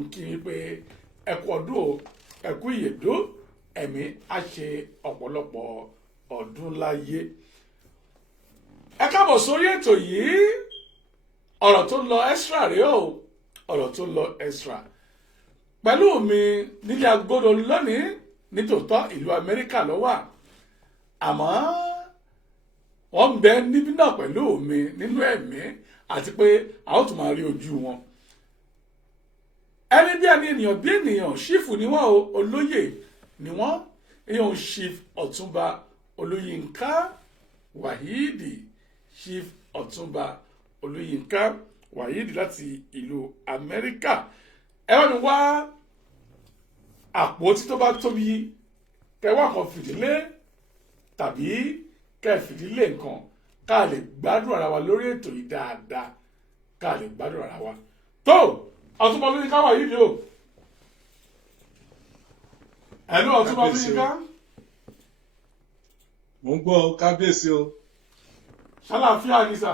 ń kí yín pé ẹ kú ọdún o ẹ kú ìyèdó ẹ̀mí á ṣe ọ̀pọ̀lọpọ̀ ọdún láyé. Ẹ káàbọ̀ sórí ètò yìí, ọ̀rọ̀ tó lọ extra rèé o, ọ̀rọ̀ tó lọ extra. Pẹ̀lú mi nílé agodo lónìí, nítòótọ́ ìlú Amẹ́ríkà ló wà, àmọ́ wọ́n ń bẹ níbí náà pẹ̀lú mi nínú ẹ̀mí àti pé a ó tún máa rí ojú wọn. Ẹni bí ẹni ènìyàn bí ènìyàn, ṣífù ni wọ́n o, olóyè ni wọ́n, èèyàn Chief Ọ̀túnba Olúyínká Wàhídì, Chief Ọ̀túnba Olúyínká Wàhídì láti ìlú Amẹ́ríkà. Ẹ wá ní wá àpótí tó bá tóbi kẹwàá kan fìdílé tàbí kẹfìdílé nǹkan ká lè gbádùn ara wa lórí ètò yìí dáadáa, ká lè gbádùn ara wa. Tó Ọ̀túnba Olúyínká Wàhídì o. Hello Ọ̀túnba Olúyínká. Mo ń gbọ́ kábíyèsí o. Ṣàlàáfíà ni sà.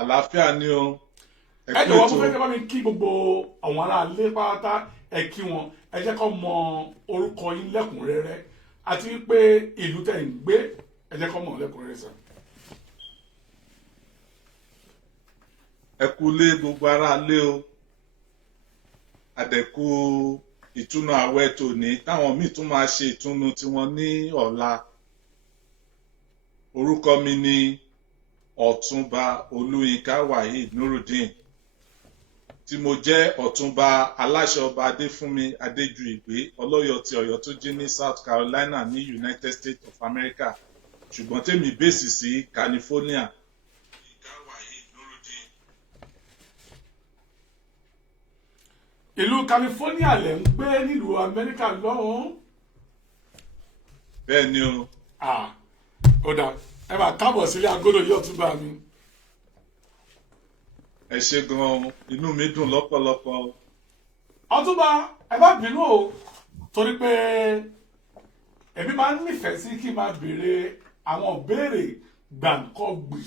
Àlàáfíà ni o. Ẹ jọ̀wọ́ mo fẹ́ kí ẹ bá mi kí gbogbo àwọn ará ilé pátá, ẹ kí wọn, ẹ jẹ́ kó mọ orúkọ yín lẹ́kùnrẹ́rẹ́ àti pé ìlú tẹ̀ ń gbé, ẹ jẹ́ kó mọ̀ lẹ́kùnrẹ́rẹ́ sà. Ẹ kú lé gbogbo ará lé o. Àdẹ̀kù ìtúnu àwẹ̀ tòní táwọn míì tún máa ṣe ìtúnu tiwọn ní ọ̀la. Orúkọ mi ni Ọ̀túnba Olúyínká Wahid Nurudeen, tí mo jẹ́ Ọ̀túnba aláṣẹ ọba Adéfúnmi Adéjùìgbé Ọlọ́yọ̀ ti Ọ̀yọ́ tó jí ní South Carolina ní United States of America, ṣùgbọ́n tèmi bèsì sí California. Ìlú California lẹ̀ ń gbé nílùú Amẹ́ríkà lọ́hùn-ún. Bẹ́ẹ̀ ni o. Ó dáa, ẹ máa káàbọ̀ sílé agodo yìí Ọ̀túnba mi. Ẹ ṣé gan-an, inú mi dùn lọ́pọ̀lọpọ̀. Ọ̀túnba ẹ má bínú o, torí pé èmi máa ń nífẹ̀ẹ́ sí kí n máa béèrè àwọn ìbéèrè gbàǹkọ́gbì.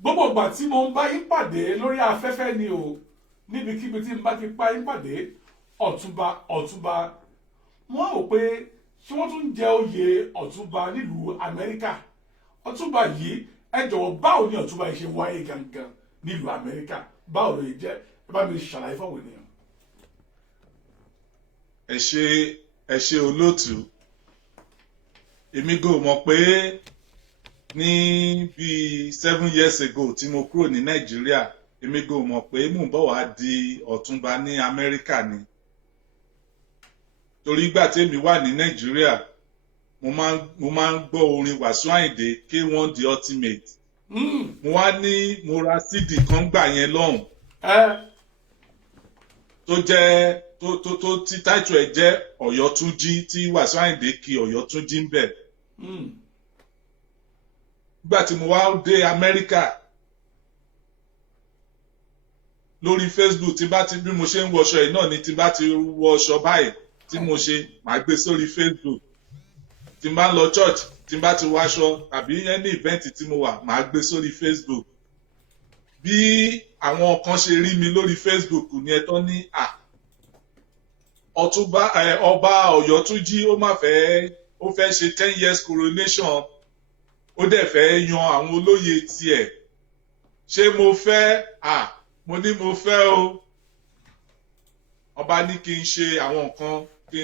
Gbogbo ìgbà tí mo ń bá yín pàdé lórí afẹ́fẹ́ ni o, níbikíbi tí n bá ti bá yín pàdé, Ọ̀túnba wọ́n rò pé ṣé wọ́n tún jẹ oyè Ọ̀túnba nílùú Amẹ́ríkà. Ọ̀túnba yìí ẹ jọ̀wọ́ báwo ni Ọ̀túnba yìí ṣe wáyé gangan nílùú Amẹ́ríkà, báwo ló yẹ jẹ́, ẹ bá mi ṣàlàyé fáwọn ènìyàn. Ẹ ṣé olóòtú. Èmi gò mọ̀ pé ní bíi 7 years ago tí mo kúrò ní Nàìjíríà, èmi gò mọ̀ pé mò ń bọ̀ wá di Ọ̀túnba ní Amẹ́ríkà ni. Torí ìgbà tí èmi wà ní Nàìjíríà, mo máa ń gbọ́ orin Wàsíù Àyìndé K1 The Ultimate. Mo wá ní mo ra CD kan gbà yẹn lọ́hùn. Tó jẹ́ tó tí táìtù ẹ̀ jẹ́ Ọ̀yọ́túnjí, tí Wàsíù Àyìndé kí Ọ̀yọ́túnjí ń bẹ̀. Nígbà tí mo wá dé Amẹ́ríkà, lórí Facebook tí bá ti bí mo ṣe ń wọṣọ yìí náà ni tí bá ti wọṣọ báyìí tí mo ṣe máa gbé sórí Facebook. Tí n bá lọ church, tí n bá ti wáṣọ tàbí any event tí mo wà máa gbé sórí Facebook. Bí àwọn kan ṣe rí mi lórí Facebook ni ẹ tán ní Ọ̀túnba ọba Ọ̀yọ́túnjí ó fẹ́ ṣe 10 years coronation, ó dẹ̀ fẹ́ yan àwọn olóyè tiẹ̀. Ṣé mo fẹ́? Mo ní mo fẹ́ o. Ọba ní kí n ṣe àwọn nǹkan, kí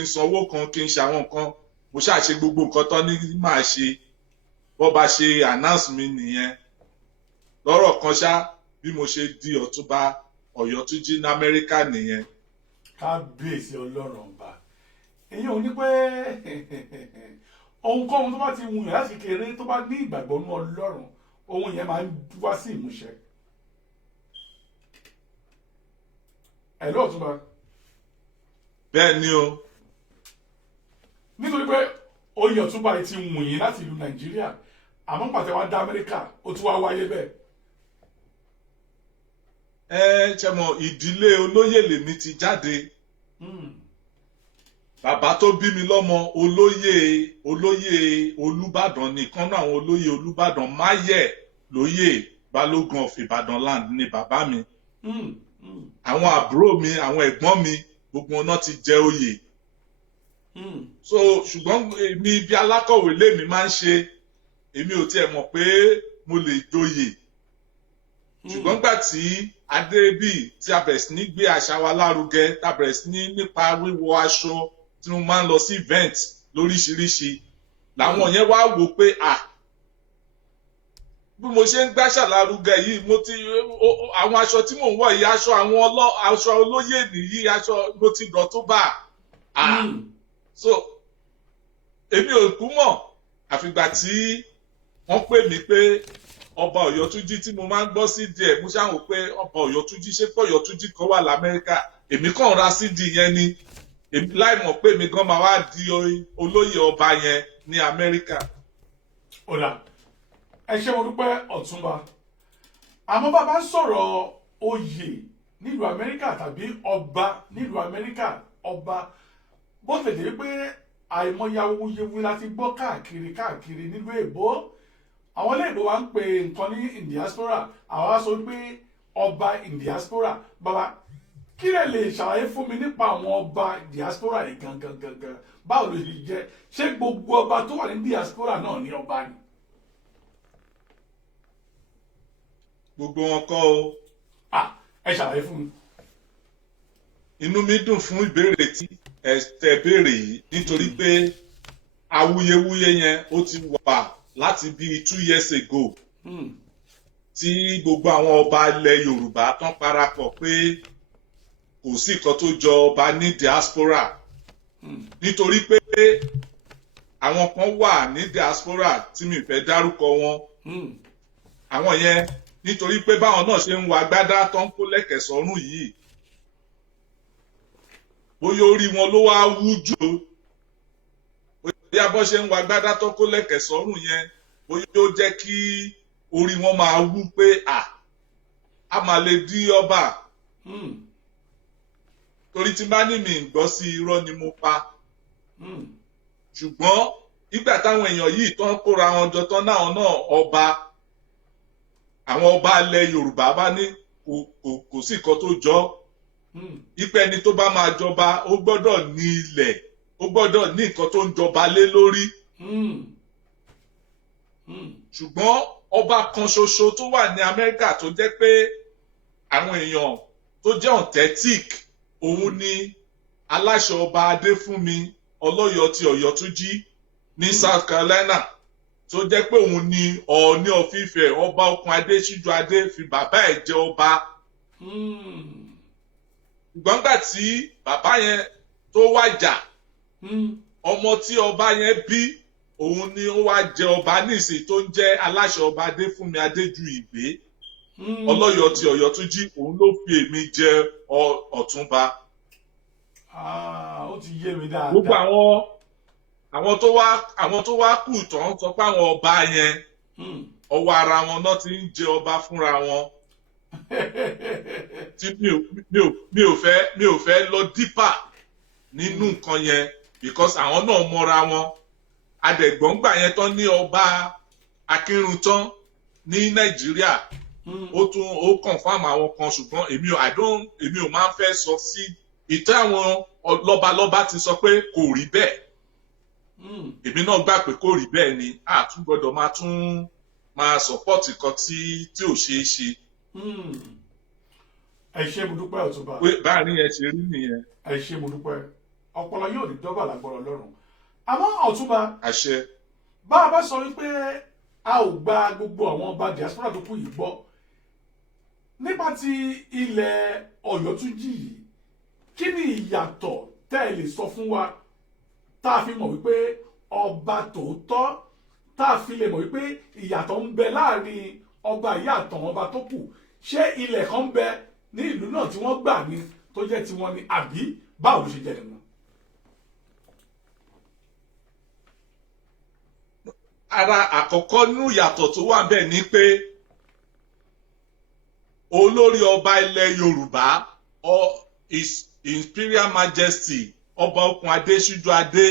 n san owó kan, kí n ṣe àwọn nǹkan. Mo ṣáà ṣe gbogbo nǹkan tán ní máa ṣe. Bọ́ bá ṣe announce mi nìyẹn. Lọ́rọ̀ kan ṣá, bí mo ṣe di Ọ̀túnba Ọ̀yọ́túnjí ní Amẹ́ríkà nìyẹn. Kábíyèsí Ọlọ́run ọba. Èyí ò ní pé ohunkóhun tó bá ti wù yàn láti kékeré tó bá ní ìgbàgbọ́ nínú Ọlọ́run, ohun yẹn máa ń wá sí ìmúṣẹ. Ẹ ló Ọ̀túnba. Bẹ́ẹ̀ ni o. Nítorí pé oyè Ọ̀túnba yìí ti wù yín láti ìlú Nàìjíríà, àmọ́ pàtẹ́ wá dá Amẹ́ríkà, ó tún wá wáyé bẹ́ẹ̀. Ṣé mọ̀ ìdílé olóyè lèmi ti jáde. Bàbá tó bí mi lọ́mọ olóyè Olúbàdàn nìkan náà, àwọn olóyè Olúbàdàn Máyẹ̀ lóyè Balógun of Ìbàdàn land ni bàbá mi. Mm, mm, Àwọn àbúrò mi, àwọn ẹ̀gbọ́n mi, gbogbo wọn náà ti jẹ oyè. mm, So ṣùgbọ́n èmi bí alákọ̀wé lèmi máa ń ṣe, èmi ò tiẹ̀ mọ̀ pé mo lè joyè. Ṣùgbọ́n gbà tí Adébí tí a bẹ̀rẹ̀ sí ní gbé àṣà wa lárugẹ, tá a bẹ̀rẹ̀ sí ní nípa wíwọ aṣọ tí mo máa ń lọ sí event lóríṣiríṣi, làwọn yẹn wá wò pé bí mo ṣe ń gbàṣà lárugẹ yìí, àwọn aṣọ tí mò ń wọ̀ yìí, aṣọ olóyè nìyí, aṣọ mo ti dọ̀tún bá. So èmi ò kú mọ̀ àfìgbà tí wọ́n pè mí pé ọba Ọ̀yọ́túnjí tí mo máa ń gbọ́ CD ẹ̀, mo ṣàwọn pé ọba Ọ̀yọ́túnjí ṣé pé Ọ̀yọ́túnjí kan wà l'Amẹ́ríkà, èmi kàn ra CD yẹn ni, èmi láì mọ̀ pé mi gan máa wá di olóyè ọba yẹn ní Amẹ́ríkà. ọ̀la ẹ ṣé mo dúpẹ́ Ọ̀túnba. Àmọ́ bàbá sọ̀rọ̀ oyè nílùú Amẹ́ríkà tàbí ọba nílùú Amẹ́ríkà, ọba bó tẹ̀lé pé àìmọye awuyewuye láti gbọ́ káàkiri nílùú èbó. Àwọn ilé ìbò wa ń pè nǹkan ní in diaspora, àwa sọ pé ọba in diaspora. Bàbá kí lè ṣàlàyé fún mi nípa àwọn ọba diaspora yìí gangan, báwo ló ṣe jẹ́, ṣé gbogbo ọba tó wà ní diaspora náà ní ọba ni? Gbogbo wọn kọ́ o. Ẹ ṣàlàyé fún mi. Inú mi dùn fún ìbéèrè tí ẹ tẹ́ béèrè yìí, nítorí pé awuyewuye yẹn ó ti wà láti bíi 2 years ago, tí gbogbo àwọn ọba ilẹ̀ Yorùbá tán parapọ̀ pé kò sí nǹkan tó jọ ọba ní diaspora, nítorí pé àwọn kan wà ní diaspora tí mi fẹ́ dárúkọ wọn. Àwọn yẹn nítorí pé báwọn náà ṣe ń wọ agbádá tó ń kó lẹ́kẹ̀ sọ́rùn yìí, bóyá orí wọn ló wá wú jù, bóyá bọ́ ṣe ń wọ agbádá tó kó lẹ́kẹ̀ sọ́rùn yẹn, bóyá ó jẹ́ kí orí wọn máa wú pé a máa lè di ọba. Torí tí bá ní mi ń gbọ́ sí irọ́ ni mo pa. Ṣùgbọ́n ìgbà táwọn èèyàn yìí tán kóra wọn jọ tán náà ọba, àwọn ọba ilẹ̀ Yorùbá bá ní kò sí nǹkan tó jọ. Ipe ẹni tó bá máa jọba ó gbọ́dọ̀ ní ilẹ̀, ó gbọ́dọ̀ ní nǹkan tó ń jọba lé lórí. Ṣùgbọ́n ọba kan ṣoṣo tó wà ní Amẹ́ríkà tó jẹ́ pé àwọn èèyàn tó jẹ́ authentic, òun ni aláṣẹ ọba Adéfúnmi Ọlọ́yọ̀ ti Ọ̀yọ́túnjí ní South Carolina, tó jẹ́ pé òun ni Ọọ̀ni of Ifẹ̀, ọba Ọ̀kún Adésíjú Adé fi bàbá ẹ̀ jẹ ọba. Ṣùgbọ́n gbà tí bàbá yẹn tó wàjà, ọmọ tí ọba yẹn bí, òun ni ó wá jẹ ọba nísìnyí tó ń jẹ́ aláṣẹ ọba Adéfúnmi Adéjùìgbé Ọlọ́yọ̀ ti Ọ̀yọ́túnjí, òun ló fi èmi jẹ Ọ̀túnba. Ó ti yé mi dáadáa. Gbogbo àwọn tó wá kù tán sọ pé àwọn ọba yẹn ọwọ́ ara wọn náà ti ń jẹ ọba fúnra wọn. Tí mi ò fẹ́ lọ dípà nínú nǹkan yẹn, because àwọn náà mọra wọn. Adẹ̀gbọ́ngbà yẹn tán ní ọba Akíruntán ní Nàìjíríà, ó confirm àwọn kan, ṣùgbọ́n èmi ò máa ń fẹ́ sọ sí ìtẹ́ àwọn lọ́balọ́ba ti sọ pé kò rí bẹ́ẹ̀. Èmi náà gbà pé kò rí bẹ́ẹ̀ ni, a tún gbọ́dọ̀ máa support nǹkan tí ò ṣeé ṣe. Ẹ ṣé mo dúpẹ́ Ọ̀túnba. Báàrin yẹn ṣe rí nìyẹn. Ẹ ṣé mo dúpẹ́. Ọpọlọ yóò ní dọ́bà lágbára Ọlọ́run. Àmọ́ Ọ̀túnba, àṣẹ. Bá a bá sọ wípé a ò gba gbogbo àwọn ọba diaspora tó kù yìí gbọ́, nípa ti ilẹ̀ Ọ̀yọ́túnjí yìí, kí ni ìyàtọ̀ tẹ́ ẹ lè sọ fún wa tá a fi mọ̀ wípé ọba tòótọ́, tá a fi lè mọ̀ wípé ìyàtọ̀ ń bẹ láàrin ọba yìí àtàwọn ọba tó kù? Ṣé ilẹ̀ kan ń bẹ ní ìlú náà tí wọ́n gbà ní tó jẹ́ tiwọn ni, àbí báwo ló ṣe jẹ́ nínú? Ara àkọ́kọ́ nínú ìyàtọ̀ tó wà bẹ́ẹ̀ ni pé olórí ọba ilẹ̀ Yorùbá, His Imperial Majesty ọba Ọ̀kún Adésíjú Adé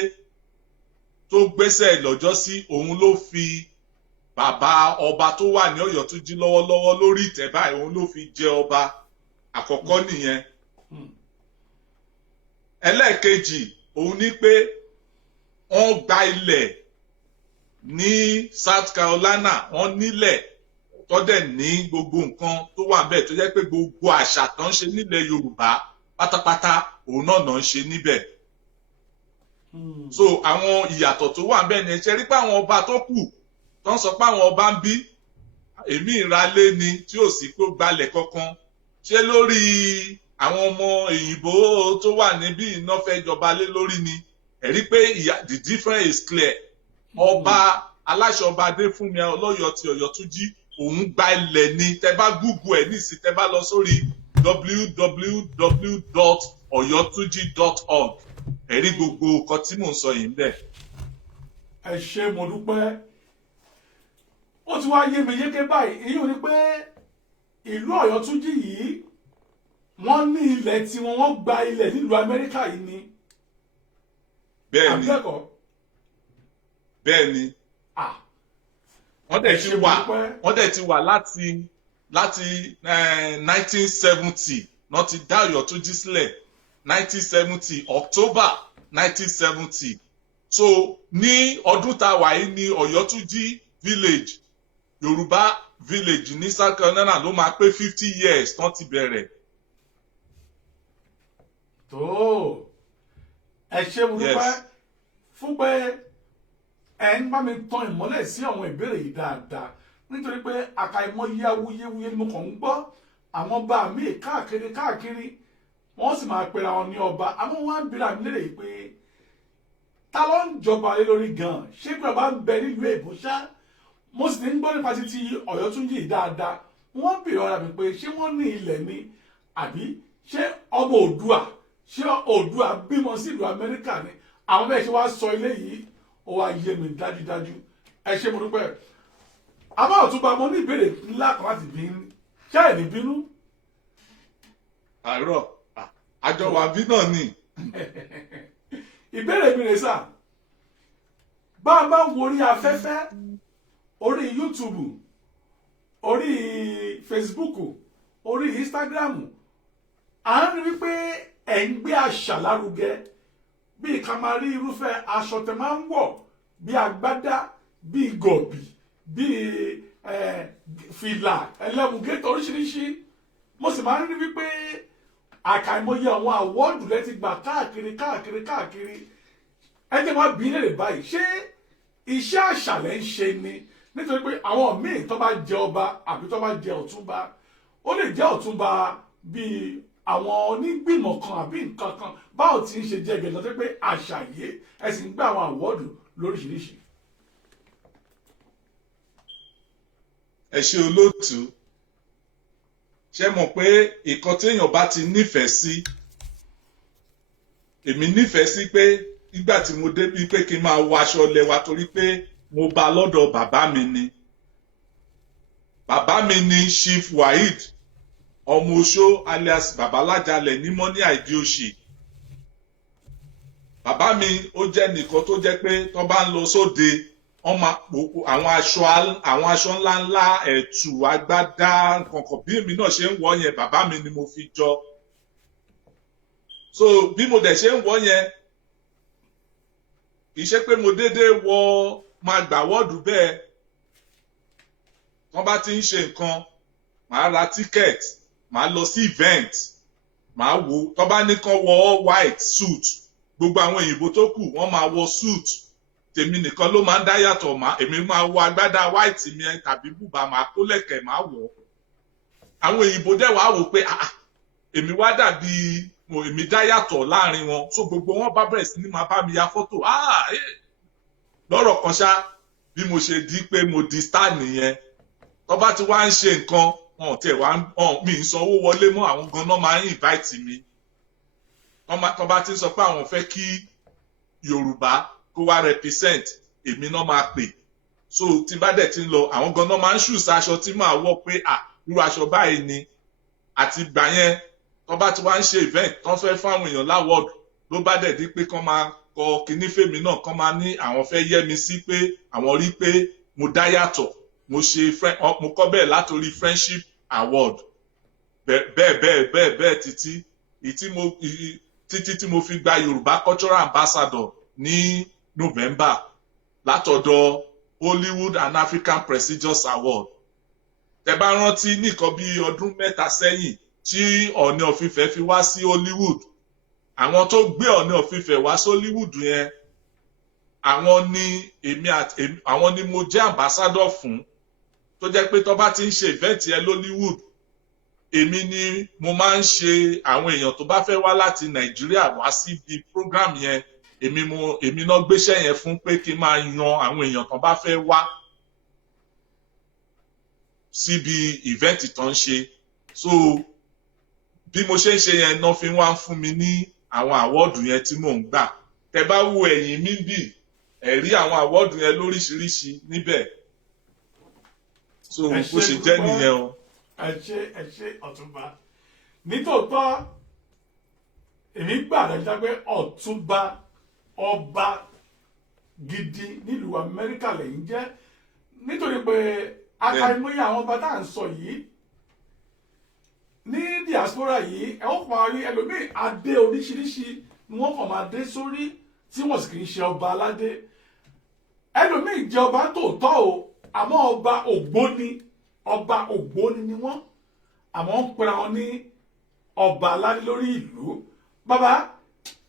tó gbéṣẹ̀ lọ́jọ́ sí, òun ló fi bàbá ọba tó wà ní Ọ̀yọ́túnjí lọ́wọ́lọ́wọ́ lórí ìtẹ́ báyìí òun ló fi jẹ ọba àkọ́kọ́ nìyẹn. ẹlẹ́ẹ̀kejì òun ni pé wọ́n gba ilẹ̀ ní South Carolina, wọ́n nílẹ̀ tọ́dẹ̀ ní gbogbo nǹkan tó wà bẹ́ẹ̀ tó jẹ́ pé gbogbo àṣà tó ń ṣe nílẹ̀ Yorùbá pátápátá òun náà ń ṣe níbẹ̀. So àwọn ìyàtọ̀ tó wà bẹ́ẹ̀ ni ẹ ṣe rí pé àwọn ọba tó kù tó ń sọ pé àwọn ọba ń bí èmi ìralé ni tí ò sí pé ó gbalẹ̀ kankan, ṣé lórí àwọn ọmọ òyìnbó tó wà níbí iná fẹ́ jọba lé lórí ni. ẹ rí pé the difference is clear. ọba aláṣẹ ọba Adéfúnmi Ọlọ́yọ̀ ti Ọ̀yọ́túnjí òun gba ilẹ̀ ni. tẹ bá Google ẹ̀ nísìnyí, tẹ bá lọ sórí www.oyotunji.org ẹ rí gbogbo nǹkan tí mò ń sọ yìí ń bẹ̀. ẹ ṣé mo dúpẹ́. ó ti wá yé mi yéké báyìí, èyí ò ní pé ìlú Ọ̀yọ́túnjí yìí wọ́n ní ilẹ̀ tí wọ́n gba ilẹ̀ nílùú Amẹ́ríkà yìí ni. bẹ́ẹ̀ni bẹ́ẹ̀ni wọ́n dẹ̀ ti wà láti 1970 náà ti dá Ọ̀yọ́túnjí sílẹ̀ 1970 October 1970. so ní ọdún tá a wà yìí ní Ọ̀yọ́túnjí village, Yorùbá village ní South Carolina ló máa pé 50 years tán ti bẹ̀rẹ̀. tó ẹ ṣé mo dúpẹ́ fún pé ẹ ń bá mi tan ìmọ́lẹ̀ sí àwọn ìbéèrè yìí dáadáa, nítorí pé àkàìmọye awuyewuye ni mo kàn ń gbọ́ àwọn ọba mi káàkiri wọ́n sì máa pera wọn ní ọba, àmọ́ wọ́n á bèèrè àmì lérè yìí pé ta ló ń jọba lé lórí gan-an, ṣé pé ọba ń bẹ nílùú èbó ṣá. mo sì ti ń gbọ́ nípa títí Ọ̀yọ́túnjí dáadáa, wọ́n bèèrè ọ̀rọ̀ mi pé ṣé wọ́n ní ilẹ̀ ni àbí ṣé ọmọ Oòduà, ṣé Oòduà bímọ sí ìlú Amẹ́ríkà ni. àwọn bẹ́ẹ̀ ṣe wá sọ ilé yìí ó wá yé mi dájúdájú. ẹ ṣé mo dúpẹ́. àbá Ọ̀túnba, mo ní ìbéèrè ńlá kan láti bí ṣé ẹ̀ ní bínú. àárọ̀ àjọwà bí náà ni. ìbéèrè mi rè sà, bá a máa ń wo orí afẹ́fẹ́, orí YouTube, orí Facebook, orí Instagram, à ń rí wípé ẹ̀ ń gbé àṣà lárugẹ, bí ká máa rí irúfẹ́ aṣọ tẹ máa ń wọ̀, bí agbádá, bí gọ̀bì, bí fìlà ẹlẹ́mùgẹ́tọ̀ oríṣiríṣi. mo sì máa ń rí wípé àkàìmọye àwọn àwọ́ọ̀dù lẹ ti gbà káàkiri. ẹ jẹ́ wá bí léèrè báyìí, ṣé iṣẹ́ àṣà lẹ ń ṣe ni? nítorí pé àwọn míì tó bá jẹ ọba àbí tó bá jẹ ọ̀túnba, ó lè jẹ́ ọ̀túnba bíi àwọn onígbìmọ̀ kan àbí nǹkan kan, báwo tí ń ṣe jẹ́ gẹ̀gẹ́ tó pé àṣà yìí ẹ sì ń gbé àwọn àwọ́ọ̀dù lóríṣiríṣi. ẹ ṣé olóòtú, ṣé mọ̀ pé nǹkan téèyàn bá ti nífẹ̀ẹ́ sí, èmi nífẹ̀ẹ́ sí pé nígbà tí mo débi pé kí n máa wọ aṣọ lẹ́wà torí pé mo bá lọ́dọ̀ bàbá mi ni. bàbá mi ni Chief Waheed ọmọ Oṣó alias Babalájalẹ̀ ní Mọ́ní Àìdíòṣì. bàbá mi ó jẹ́ nìkan tó jẹ́ pé tó bá ń lọ sóde wọ́n máa pòpò àwọn aṣọ ńláńlá, ẹ̀tù, agbádá, nǹkankan bí èmi náà ṣe ń wọ̀ yẹn bàbá mi ni mo fi jọ. so bí mo dẹ̀ ṣe ń wọ̀ yẹn kì í ṣe pé mo déédéé máa gbà wọ́ọ̀dù bẹ́ẹ̀. wọ́n bá ti ń ṣe nǹkan màá ra ticket, màá lọ sí event, màá wò tó bá ní kán wọ all white suit, gbogbo àwọn òyìnbó tó kù wọ́n máa wọ suit, tèmi nìkan ló máa ń dá yàtọ̀. èmi máa wọ agbádá white mi tàbí bùbá, máa kó lẹ̀kẹ̀, máa wọ̀. àwọn òyìnbó dẹ̀ wá wò pé èmi wá dàbí èmi dá yàtọ̀ láàrin wọn, so gbogbo wọn bá bẹ̀rẹ̀ sí ní máa bá mi ya fọ́tò. lọ́rọ̀ kan ṣá, bí mo ṣe di pé mo di star nìyẹn. tó bá ti wá ń ṣe nǹkan wọn tiẹ̀ wá mi ń sanwó wọlé mọ́, àwọn gan-an máa ń invite mi. tó bá ti sọ pé àwọn fẹ́ kí Yorùbá kó wá represent, èmi náà máa pè. so tí bá dẹ̀ ti ń lọ, àwọn gan-an máa ń ṣùṣà aṣọ tí màá wọ̀ pé irú aṣọ báyìí ni. àti gbà yẹn tó bá ti wá ń ṣe event tó fẹ́ fáwọn èèyàn láwọ́ọ̀dù, ló bá dẹ̀ di pé kán máa kọ kinní fèmí náà, kán máa ní àwọn fẹ́ yẹ́ mi sí pé àwọn rí pé mo dá yàtọ̀. mo kọ́ bẹ́ẹ̀ látòrí friendship award bẹ́ẹ̀ títí tí mo fi gba Yorùbá cultural ambassador ní November látọ̀dọ̀ Hollywood and African Prestigious Award. Tẹ́ bá rántí nìkan bí ọdún 3 sẹ́yìn tí Ọọ̀ni of Ifẹ̀ fi wá sí Hollywood, àwọn tó gbé Ọọ̀ni of Ifẹ̀ wá sí Hollywood yẹn àwọn ni mo jẹ́ ambassador fún, tó jẹ́ pé tó bá ti ń ṣe event yẹn Hollywood, èmi ni mo máa ń ṣe àwọn èèyàn tó bá fẹ́ wá láti Nàìjíríà wá síbi program yẹn, èmi náà gbéṣẹ́ yẹn fún pé kí n máa yan àwọn èèyàn tó bá fẹ́ wá síbi event tó ń ṣe. So bí mo ṣe ń ṣe yẹn náà fi wá ń fún mi ní àwọn àwọ́ọ̀dù yẹn tí mò ń gbà. Tẹ́ bá wo ẹ̀yìn mi bì ẹ rí àwọn àwọ́ọ̀dù yẹn lóríṣiríṣi níbẹ̀. So bó ṣe jẹ́ nìyẹn o. ẹ ṣé Ọ̀túnba. Nítòótọ́ èmi gbà dájú pé Ọ̀túnba ọba gidi nílùú Amẹ́ríkà lẹ́yìn jẹ́, nítorí pé àkàìmọye àwọn ọba tá à ń sọ yìí ní diaspora yìí ẹ ó pa rí ẹlòmíì adé oríṣiríṣi ni wọ́n kàn máa dé sórí tí wọ́n sì kì í ṣe ọba aládé. Ẹlòmíì jẹ́ ọba tòótọ́ o, àmọ́ ọba ògbóni ni wọ́n, àmọ́ ń pera wọn ní ọba aládé lórí ìlú. Bàbá,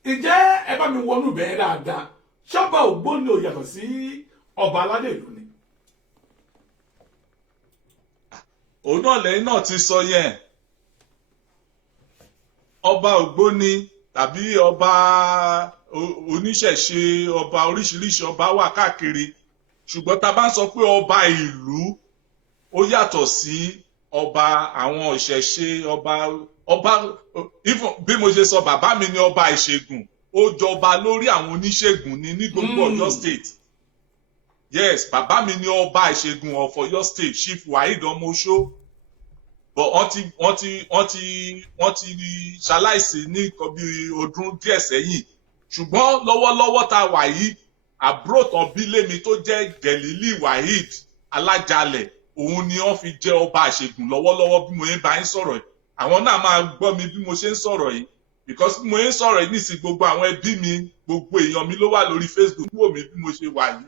ǹjẹ́ ẹ bá mi wọnú bẹ́ẹ̀ dáadáa, ṣọ́ba ògbóni ò yàtọ̀ sí ọba aládé ìlú ni? Òun náà lẹ́yìn náà ti sọ yẹn, ọba ògbóni tàbí ọba oníṣẹ̀ṣe, ọba oríṣiríṣi ọba wà káàkiri, ṣùgbọ́n tá a bá ń sọ pé ọba ìlú ó yàtọ̀ sí ọba àwọn ìṣẹ̀ṣe, ọba bí mo ṣe sọ bàbá mi ni ọba ìṣègùn, ó jọba lórí àwọn oníṣègùn ní gbogbo Ọ̀yọ́ state. Yes, bàbá mi ni ọba ìṣègùn of Ọ̀yọ́ state, Chief Waheed Ọmọọṣó. But wọ́n ti ṣaláìsí ní nǹkan bí ọdún díẹ̀ sẹ́yìn. Ṣùgbọ́n lọ́wọ́lọ́wọ́ tá a wà yìí, àbúrò tán bí lémi tó jẹ́ Gẹ̀lílì Waheed Alájàlẹ̀, òun ni wọ́n fi jẹ́ ọba ìṣègùn lọ́wọ́lọ́wọ́ bí mo ń bá yín sọ̀rọ̀ yìí. Àwọn náà máa gbọ́ mi bí mo ṣe ń sọ̀rọ̀ yìí, because bí mo ń sọ̀rọ̀ yìí nísìnyí gbogbo àwọn ẹbí mi, gbogbo èèyàn mi ló wà lórí Facebook wò mí bí mo ṣe wà yìí.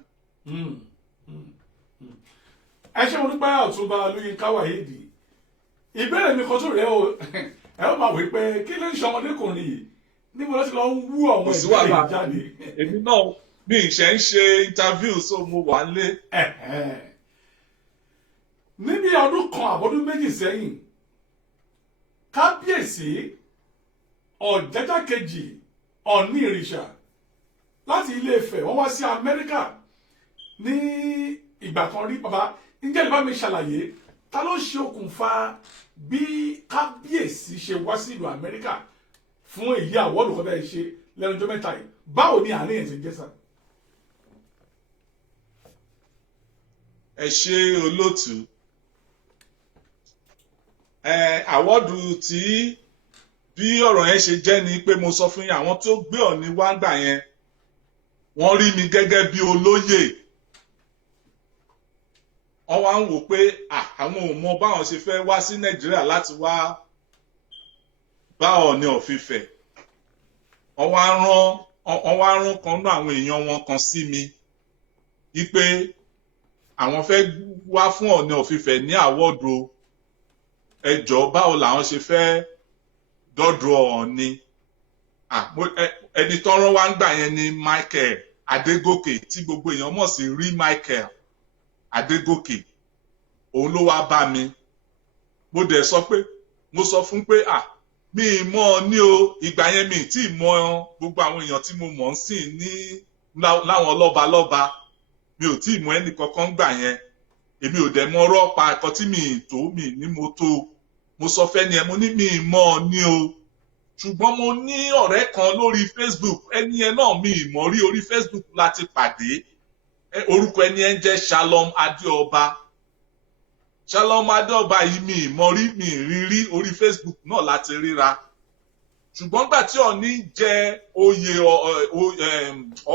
Ẹ ṣé mo dúpẹ́ Ọ̀túnba Olúyinká Waheed. Ìbéèrè mi kan tó rẹ̀ o, ẹ ó máa wí pé kí ló ń ṣe ọmọdékùnrin yìí níbo ló ti lọ ń wú àwọn ìbéèrè jáde. Èmi náà mi ìṣe ń ṣe interview, so mo wà lé. Níbi ọdún kan àbọ̀dún méjì sẹ́yìn, kábíyèsí Ọ̀jájá kejì Ọ̀ọ̀ni Ìrìṣà láti Ilé Ifẹ̀ wọ́n wá sí Amẹ́ríkà ní ìgbà kan rí. Bàbá, ǹjẹ́ lè bá mi ṣàlàyé ta ló ṣe okùnfà bí kábíyèsí ṣe wá sí ìlú Amẹ́ríkà fún èyí àwọ́dù kan bẹ́ẹ̀ ṣe lẹ́nu ọjọ́ mẹ́ta yìí? Báwo ni àárín ẹ̀ ṣe jẹ́ sà? Ẹ ṣé olóòtú. Àwọ́dù tí bí ọ̀rọ̀ yẹn ṣe jẹ́ ni pé mo sọ fún yín, àwọn tó gbé Ọọ̀ni wá gbà yẹn wọ́n rí mi gẹ́gẹ́ bí olóyè. Wọ́n wá ń wò pé àwọn ò mọ báwọn ṣe fẹ́ wá sí Nàìjíríà láti wá bá Ọọ̀ni of Ifẹ̀. Wọ́n wá rán kan náà àwọn èèyàn wọn kan sí mi wípé àwọn fẹ́ wá fún Ọọ̀ni of Ifẹ̀ ní àwọ́dù, ẹ jọ̀ọ́ báwo làwọn ṣe fẹ́ dọ́dọ̀ Ọọ̀ni. Ẹni tó rán wá ń gbà yẹn ni Michael Adégòkè, tí gbogbo èèyàn mọ̀ sí rí Michael Adégòkè. Òun ló wá bá mi. Mo dẹ̀ sọ pé mo sọ fún pé mi ì mọ̀ ní o, ìgbà yẹn mi ì tí ì mọ̀ gbogbo àwọn èèyàn tí mo mọ̀ ń sìn ní láwọn lọ́balọ́ba, mi ò tí ì mọ̀ ẹnì kankan gbà yẹn. Èmi ò dẹ̀ mọ̀ ọ̀rọ̀ pa ẹ̀kọ́ tí mi ì tó, mi ní mo tó. Mo sọ fẹ́ni ẹ, mo ní mi ì mọ̀ ní o, ṣùgbọ́n mo ní ọ̀rẹ́ kan lórí Facebook, ẹni ẹ náà mi ì mọ̀ rí, orí Facebook láti pàdé. Orúkọ ẹni ẹ ń jẹ́ Shalom Adéọba. Shalom Adéọba yìí mi ì mọ̀ rí, mi ì rí rí, orí Facebook náà láti ríra. Ṣùgbọ́n nígbà tí Ọọ̀ni jẹ oyè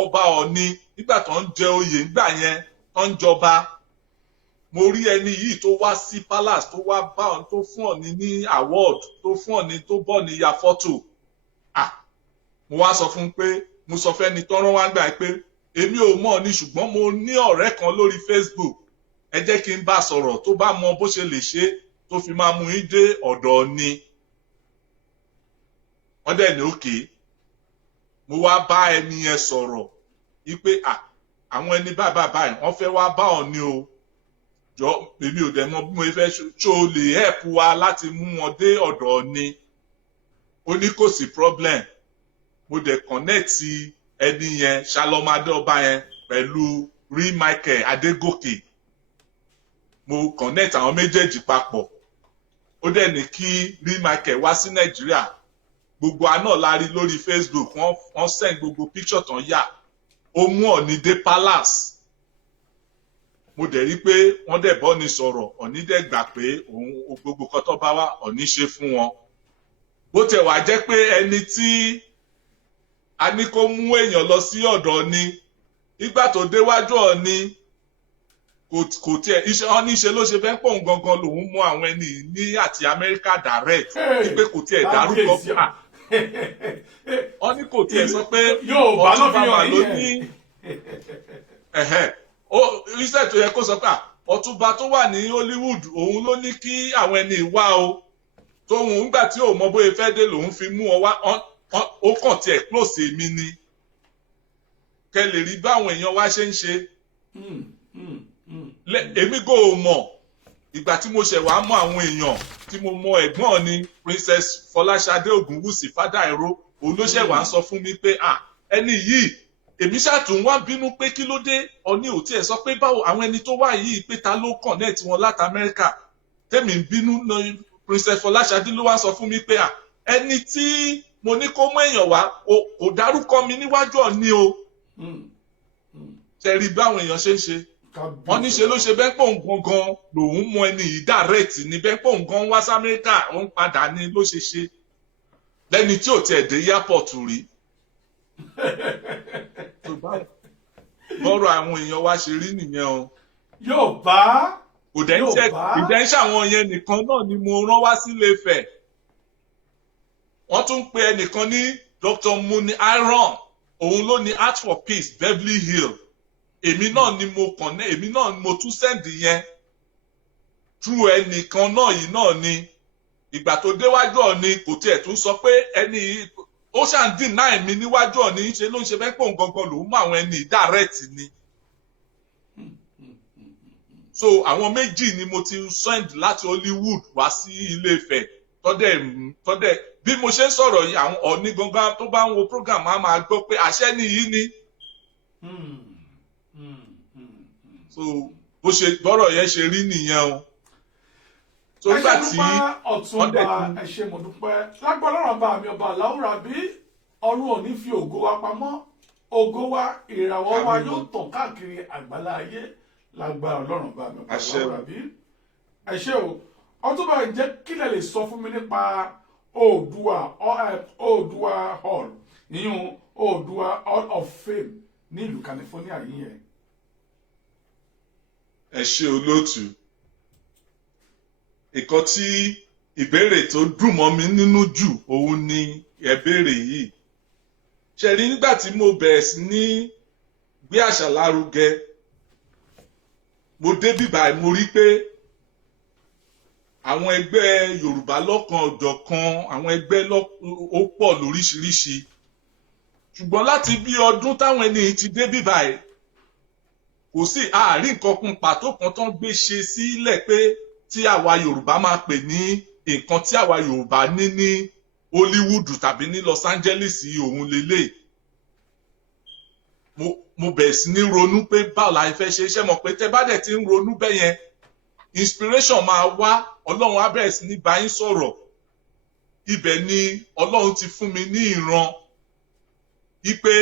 ọba Ọọ̀ni, nígbà tó ń jẹ oyè nígbà yẹn tó ń jọba, mo rí ẹni yìí tó wá sí palace tó wá bá ọ tó fún Ọọ̀ni ní award tó fún Ọọ̀ni tó bọ̀ ní ya fọ́tò mo wá sọ fún pé mo sọ fẹ́ni tọ́rọ́ wá gbà pé èmi ò mọ̀ ni ṣùgbọ́n mo ní ọ̀rẹ́ kan lórí Facebook ẹ jẹ́ kí n bá sọ̀rọ̀ tó bá mọ bó ṣe lè ṣe tó fi máa mú yín dé ọ̀dọ̀ Ọọ̀ni wọ́n dẹ̀ ní òkè mo wá bá ẹni yẹn sọ̀rọ̀ wípé àwọn ẹni báyìí wọ́n fẹ́ wá bá Ọọ̀ni o jọ èmi ò dẹ̀ mọ̀ bí mo fẹ́ ṣó lè help wa láti mú wọn dé ọ̀dọ̀ Ọọ̀ni ó ní kò sí problem mo dẹ̀ connect ẹni yẹn Shalom Adéọba yẹn pẹ̀lú rí Michael Adégòkè mo connect àwọn méjèèjì papọ̀ ó dẹ̀ ní kí rí Michael wá sí Nàìjíríà gbogbo àná la rí lórí Facebook wọ́n send gbogbo picture tán yà ó mú Ọọ̀ni dé palace mo dẹ̀ rí pé wọ́n dẹ̀ bọ́ ni sọ̀rọ̀ Ọọ̀ni dẹ̀ gbà pé òun gbogbo kan tó bá wá Ọọ̀ni ṣe fún wọn bó tẹ̀ wá jẹ́ pé ẹni tí a ní kó mú èèyàn lọ sí ọ̀dọ̀ Ọọ̀ni nígbà tó déwájú Ọọ̀ni kò tiẹ̀ iṣẹ́ wọn níṣe ló ṣe fẹ́ pọ̀ gangan lòun mú àwọn ẹni ní àti Amẹ́ríkà direct wípé kò tiẹ̀ dárúkọ fún wọn ní kò tiẹ̀ sọ pé Ọ̀túnba mà ló ní iṣẹ́ tó yẹ kó sọ pé Ọ̀túnba tó wà ní Hollywood òun ló ní kí àwọn ẹni wá o tóun nígbà tí òun mọ bóyá fẹ́ dé lòun fi mú ọ wá ó kàn tiẹ̀ close èmi ni kẹ lè rí báwọn èèyàn wá ṣe ń ṣe èmi kò mọ̀ ìgbà tí mo ṣẹ̀ wá mọ̀ àwọn èèyàn tí mo mọ ẹ̀gbọ́n ni Princess Fọláṣadé Ògúnwùsì Fádàìró òun ló ṣẹ̀ wá ń sọ fún mi pé ẹni yìí èmi ṣàtún wá bínú pé kí ló dé Ọọ̀ni ò tiẹ̀ sọ pé báwo àwọn ẹni tó wà yìí pé ta ló connect wọn láti Amẹ́ríkà tèmi ń bínú Princess Fọláṣadé ló wá sọ fún mi pé ẹni tí mo ní kó mú èèyàn wá kò dárúkọ mi níwájú Ọọ̀ni o tẹ̀rí báwọn èèyàn ṣe ń ṣe wọ́n ní ṣe ló ṣe bẹ́ẹ̀ pọ̀ gangan lòun mú ẹni yìí direct ní bẹ́ẹ̀ pọ̀ gan wá sí Amẹ́ríkà ó ń padà ní ló ṣe ṣe lẹ́ni tí ò tiẹ̀ dé airport rí bọ́rọ̀ àwọn èèyàn wá ṣe rí nìyẹn o. yóò bá ìdẹ́ ń ṣàwọn yẹn nìkan náà ni mo rán wá sí Ilé-Ifẹ̀ wọ́n tún pe ẹnìkan ní Dr. Muni Iron òun ló ní Art for Peace Beverly Hill èmi náà ni mo kàn ní èmi náà ni mo tún send yẹn through ẹnìkan náà yìí náà ni ìgbà tó déwájú Ọọ̀ni kò tiẹ̀ tún sọ pé ẹni ó ṣàn deny mi níwájú Ọọ̀ni ṣe ló ń ṣe fẹ́ pòun gangan lòun mọ àwọn ẹni direct ni so àwọn méjì ni mo ti send láti Hollywood wá sí Ilé-Ifẹ̀ tọ́dẹ̀ bí mo ṣe ń sọ̀rọ̀ yìí àwọn Ọọ̀ni gangan tó bá ń wo program á máa gbọ́ pé àṣẹ nìyí ni so bó ṣe gbọ́rọ̀ yẹn ṣe rí nìyẹn o so nígbà tí Ọ̀túnba ẹ ṣé mo dúpẹ́ lágbára Ọlọ́run bá mi ọba aláwùrà bí ọ̀run ò ní fi ògo wa pamọ́ ògo wa ìràwọ̀ wa yóò tàn káàkiri àgbálá ayé lágbára Ọlọ́run bá mi ọba aláwùrà bí ẹ ṣé o Ọ̀túnba ǹjẹ́ kí lẹ lè sọ fún mi nípa Oòduà Hall níyún Oòduà Hall of Fame ní ìlú California yìí yẹn. ẹ ṣé olóòtú nǹkan tí ìbéèrè tó dùn mọ́ mi nínú jù òun ni ìbéèrè yìí ṣe rí nígbà tí mo bẹ̀rẹ̀ sí ní gbé àṣà lárugẹ mo dé bíbá mo rí pé àwọn ẹgbẹ́ Yorùbá lọ́kan ọ̀jọ̀kan àwọn ẹgbẹ́ ó pọ̀ lóríṣiríṣi ṣùgbọ́n láti bí ọdún táwọn ẹni ti dé bíbá ẹ̀ kò sí àárín nǹkan kan pàtó kan tó ń gbé ṣe sílẹ̀ pé tí àwa Yorùbá máa pè ní nǹkan tí àwa Yorùbá ní Hollywood tàbí ní Los Angeles òun lélẹ̀ mo bẹ̀rẹ̀ sí ní ronú pé báwo la fẹ́ ṣe iṣẹ́ mọ̀ pé tẹ́ bá dẹ̀ ti ń ronú bẹ́ẹ̀ yẹn inspiration máa wá Ọlọ́run á bẹ̀rẹ̀ sí ní bá yín sọ̀rọ̀ ibẹ̀ ni Ọlọ́run ti fún mi ní ìran wípé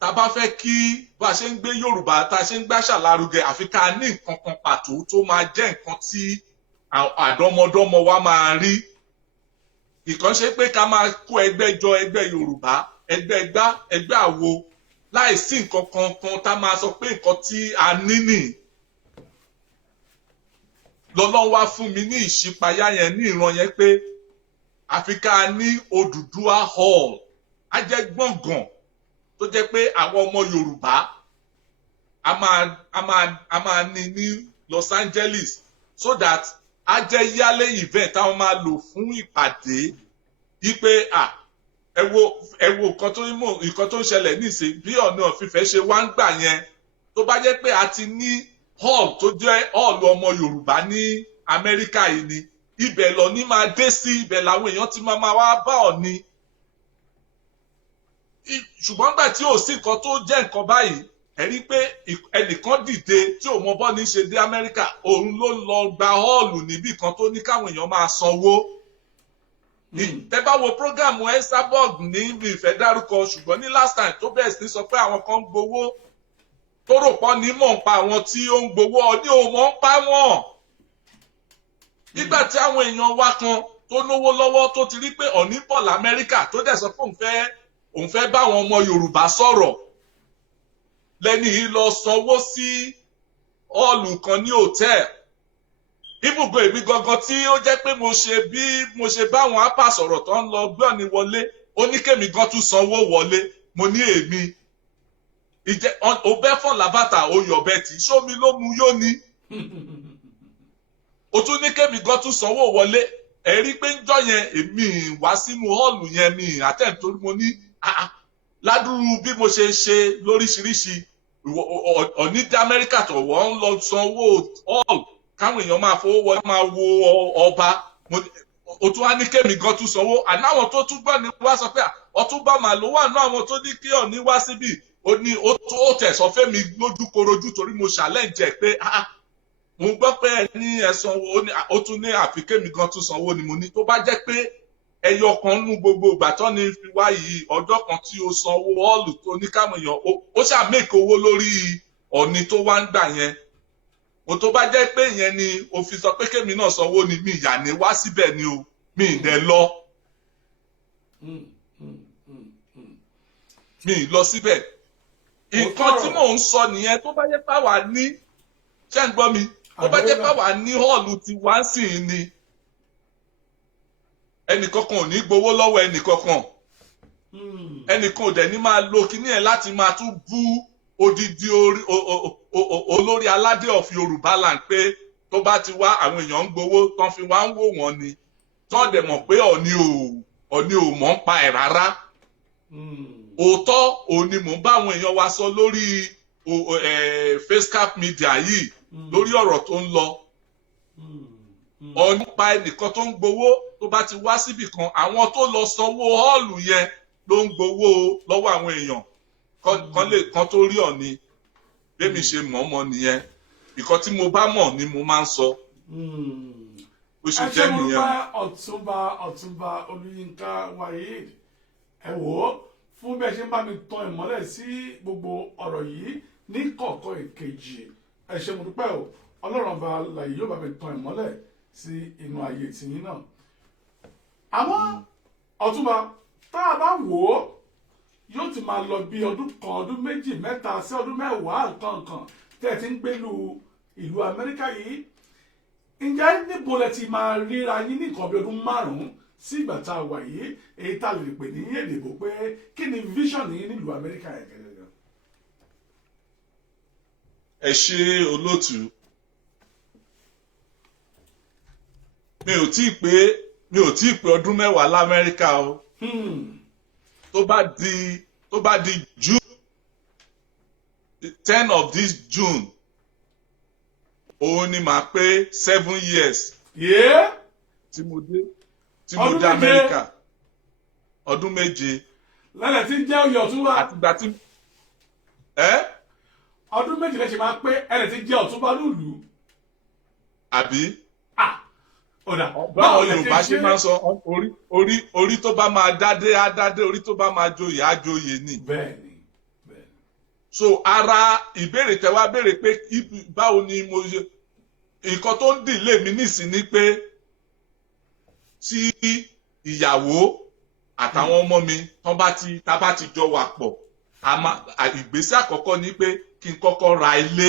tá bá fẹ́ kí bá ṣe ń gbé Yorùbá tá ṣe ń gbàṣà lárugẹ àfi ká ní nǹkan kan pàtó tó máa jẹ́ nǹkan tí àdọ́mọdọ́mọ wa máa rí ìkànṣe pé ká máa kó ẹgbẹ́ jọ ẹgbẹ́ Yorùbá ẹgbẹ́ gbá ẹgbẹ́ àwo láìsí nǹkan kan tá máa sọ pé nǹkan tí a ní nì lọ́lọ́run wá fún mi ní ìṣípayá yẹn ní ìran yẹn pé àfi ká ní Odùduwà hall á jẹ́ gbọ̀ngàn tó jẹ́ pé àwọn ọmọ Yorùbá a máa ní Los Angeles so that á jẹ́ yearly event táwọn máa lò fún ìpàdé yí pé ẹ wo nǹkan tó ń ṣẹlẹ̀ nísìn bí Ọọ̀ni of Ifẹ̀ ṣe wá ń gbà yẹn tó bá jẹ́ pé a ti ní hall tó jẹ́ hall ọmọ Yorùbá ní Amẹ́ríkà yìí ni ibẹ̀ lọ́ni máa dé sí ibẹ̀ làwọn èèyàn ti máa wá bá Ọọ̀ni ṣùgbọ́n gbà tí ò sí nǹkan tó jẹ́ nǹkan báyìí ẹ rí pé ẹnìkan dìde tí ò mọ bọ́ni ṣe dé Amẹ́ríkà òun ló lọ gba họ́ọ̀lù níbì kan tó ní káwọn èèyàn máa sanwó tẹ́ bá wo program Esabod ní ibi ìfẹ́ dárúkọ ṣùgbọ́n ní last time tó bẹ̀rẹ̀ sí sọ pé àwọn kan ń gbowó tó rò pọ̀ ní mọ̀ ń pa àwọn tí ó ń gbowó Ọọ̀ni ò mọ̀ ń pa wọ́n nígbà tí àwọn èèyàn wa kan tó náwó lọ́wọ́ tó ti rí pé Ọọ̀ni bọ̀ l'Amẹ́ríkà tó dẹ̀ sọ pé òun fẹ́ bá àwọn ọmọ Yorùbá sọ̀rọ̀ lẹ́ni yìí lọ sanwó sí họ́ọ̀lù kan ní hòtẹ́ẹ̀lì ibùgbé èmi gangan tí ó jẹ́ pé mo ṣe bá àwọn apá sọ̀rọ̀ tó ń lọ gbé Ọọ̀ni wọlé ó ní kémi gan tún sanwó wọlé mo ní èmi ọbẹ̀ fọ̀n làbàtà oyọ̀bẹ̀ tí sómi ló mu yó ni ó tún ní kémi gan tún sanwó wọlé ẹ̀rí pé ń jọ yẹn èmi wá sínú họ́ọ̀lù yẹn mi àtẹ̀m torí mo ní ládùúrú bí mo ṣe ṣe lóríṣiríṣi Ọọ̀ni dé Amẹ́ríkà tó wọ́n ń lọ sanwó hall káwọn èèyàn máa fowó wọlé máa wo ọba o tún wá ní kémi gan tún sanwó ànáwọn tó tún gbọ́ ni wá sọ pé Ọ̀túnba màlúù wà náà àwọn tó ní kí Ọọ̀ni wá síbì ó ní ó tẹ̀sán fẹ́mi lójúkorojú torí mo ṣàlẹ́ǹjì ẹ̀ pé mo gbọ́ pé ẹ ní ẹ̀sán ó tún ní àfi kémi gan tún sanwó ni mo ní tó bá jẹ́ pé ẹyọ kan nú gbogbo ìgbà tó ní fi wá yìí ọjọ́ kan tí ó sanwó họ́ọ̀lù tó ní káwọn èèyàn ó ṣàmẹ́kẹ̀ owó lórí Ọọ̀ni tó wá ń gbà yẹn mo tó bá jẹ́ pé ìyẹn ni o fi sọ pé kémi náà sanwó ni mi ìyà ní wá síbẹ̀ ni o mi ì dẹ̀ lọ mi ì lọ síbẹ̀ nǹkan tí mò ń sọ nìyẹn tó bá jẹ́ pàwá ní ṣé ń gbọ́ mi tó bá jẹ́ pàwá ní họ́ọ̀lù ti wá sí i ni ẹnìkankan ò ní gbowó lọ́wọ́ ẹnìkankan ẹnìkan ò dẹ̀ ní máa lo kíní ẹ̀ láti máa tún bú odidi olórí aládé of Yorùbá land pé tó bá ti wá àwọn èèyàn ń gbowó tán fi wá ń wò wọ́n ni tán dẹ̀ mọ̀ pé Ọọ̀ni ò mọ̀ ń pa ẹ̀ rárá òótọ́ òní mò ń bá àwọn èèyàn wa sọ lórí Facecap media yìí lórí ọ̀rọ̀ tó ń lọ Ọọ̀ni pa ẹnìkan tó ń gbowó tó bá ti wá síbì kan àwọn tó lọ sanwó họ́ọ̀lù yẹn ló ń gbowó lọ́wọ́ àwọn èèyàn kan tó rí Ọọ̀ni bẹ́mi ṣe mọ̀ọ́mọ̀ nìyẹn ìkan tí mo bá mọ̀ ni mo máa ń sọ ó ṣe jẹ́ nìyẹn. Ọ̀túnba Olúyínká Waheed ẹ wò ó fún bẹ́ẹ̀ ṣe ń bá mi tan ìmọ́lẹ̀ sí gbogbo ọ̀rọ̀ yìí ní kọ̀ọ̀kan ìkejì ẹ ṣé mo dúpẹ́ o Ọlọ́run ọba láyé yóò bá mi tan ìmọ́lẹ̀ sí inú ayé tìyín náà. Àmọ́ Ọ̀túnba tá a bá wò ó yóò ti máa lọ bí ọdún kan ọdún méjì mẹ́ta sí ọdún mẹ́wàá nǹkan tẹ́ ẹ ti ń gbélu ìlú Amẹ́ríkà yìí ǹjẹ́ níbo lẹ ti máa ríra yín ní nǹkan bí ọdún márùn-ún sí ìgbà tá a wà yìí èyí tá a lè pè ní èdèbò pé kí ni vision yín nílùú Amẹ́ríkà yẹn gẹ́gẹ́. ẹ ṣe olóòtú mi ò tí ì pé ọdún mẹ́wàá l'Amẹ́ríkà o tó bá di June 10 of this June òun ni màá pé 7 years tí mo dé Amẹ́ríkà ọdún méje lẹ́lẹ̀ tí ń jẹ́ oyè Ọ̀túnba àtìgbà tí ọdún méje lẹ́sẹ̀ máa pé ẹ̀rẹ̀ tí ń jẹ́ Ọ̀túnba lùlù. àbí báwọn Yorùbá ṣe máa ń sọ orí tó bá máa dádé á dádé orí tó bá máa joyè á joyè ni. bẹ́ẹ̀ni. so ara ìbéèrè tẹ́ wá béèrè pé báwo ni mo ṣe nǹkan tó ń dìlé mi nísìn ni pé tí ìyàwó àtàwọn ọmọ mi tá bá ti jọ wà pọ̀ ìgbésẹ̀ àkọ́kọ́ ni pé kí n kọ́kọ́ ra ilé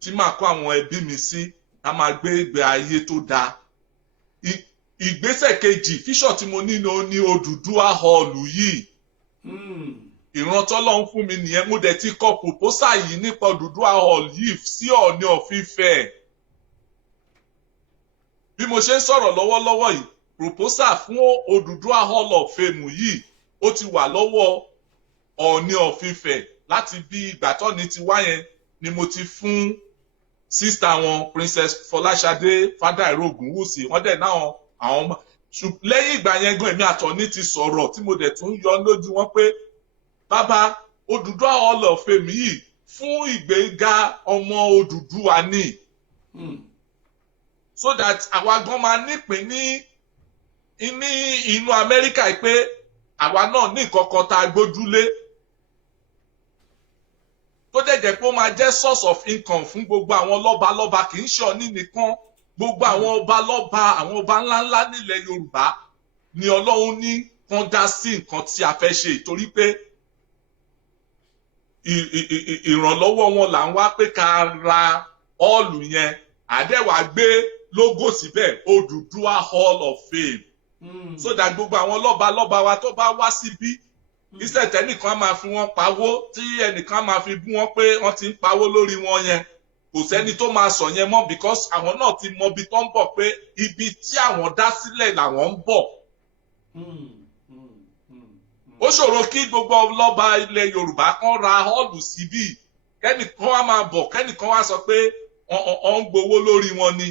tí màá kó àwọn ẹbí mi sí ká máa gbé ìgbé ayé tó dáa. Ìgbésẹ̀ kejì fíṣọ̀ tí mo ní ní Odùduwà hall yìí. Ìran tọ́lọ́run fún mi nìyẹn, mo dẹ̀ ti kọ proposal yìí nípa Odùduwà hall yìí sí Ọọ̀ni of Ifẹ̀. Bí mo ṣe ń sọ̀rọ̀ lọ́wọ́lọ́wọ́ yìí, proposal fún Odùduwà hall of fame yìí ó ti wà lọ́wọ́ Ọọ̀ni of Ifẹ̀ láti bí ìgbà tọ́ni ti wá yẹn ni mo ti fún sísítà wọn Princess Fọláṣadé Fádàìró Ògúnwùsì wọ́n dẹ̀ náà àwọn ọmọ. Lẹ́yìn ìgbà yẹn gan èmi àtọ̀ni ti sọ̀rọ̀ tí mo dẹ̀ tún yọ lójú wọn pé bàbá Odùduwà hall of fame yìí fún ìgbéga ọmọ Odùduwà ni. So that àwa gan máa nípìn ní inú Amẹ́ríkà pé àwa náà ní nǹkan kan tá a gbójúlé tó dẹ̀ jẹ́ pé ó máa jẹ́ source of income fún gbogbo àwọn lọ́balọ́ba kì í ṣe Ọọ̀ni nìkan gbogbo àwọn ọba lọ́ba àwọn ọba ńláńlá nílẹ̀ Yorùbá ni Ọlọ́run ní kán dá sí nǹkan tí a fẹ́ ṣe torí pé ìrànlọ́wọ́ wọn là ń wá pé ká ra ọ́ọ̀lù yẹn àdẹ́wà gbé lógò síbẹ̀ Odùduwà hall of fame. So that gbogbo àwọn lọ́balọ́ba wa tó bá wá síbí iṣẹ́ tẹ́nìkan máa fi wọ́n pawó tí ẹnìkan máa fi bú wọn pé wọ́n ti ń pawó lórí wọn yẹn kò sẹ́ni tó máa sọ yẹn mọ́ because àwọn náà ti mọ ibi tó ń bọ̀ pé ibi tí àwọn dá sílẹ̀ làwọn ń bọ̀. Ó ṣòro kí gbogbo lọ́ba ilẹ̀ Yorùbá kan ra họ́ọ̀lù síbí kẹ́nìkan wá máa bọ̀ kẹ́nìkan wá sọ pé ọ ń gbowó lórí wọn ni.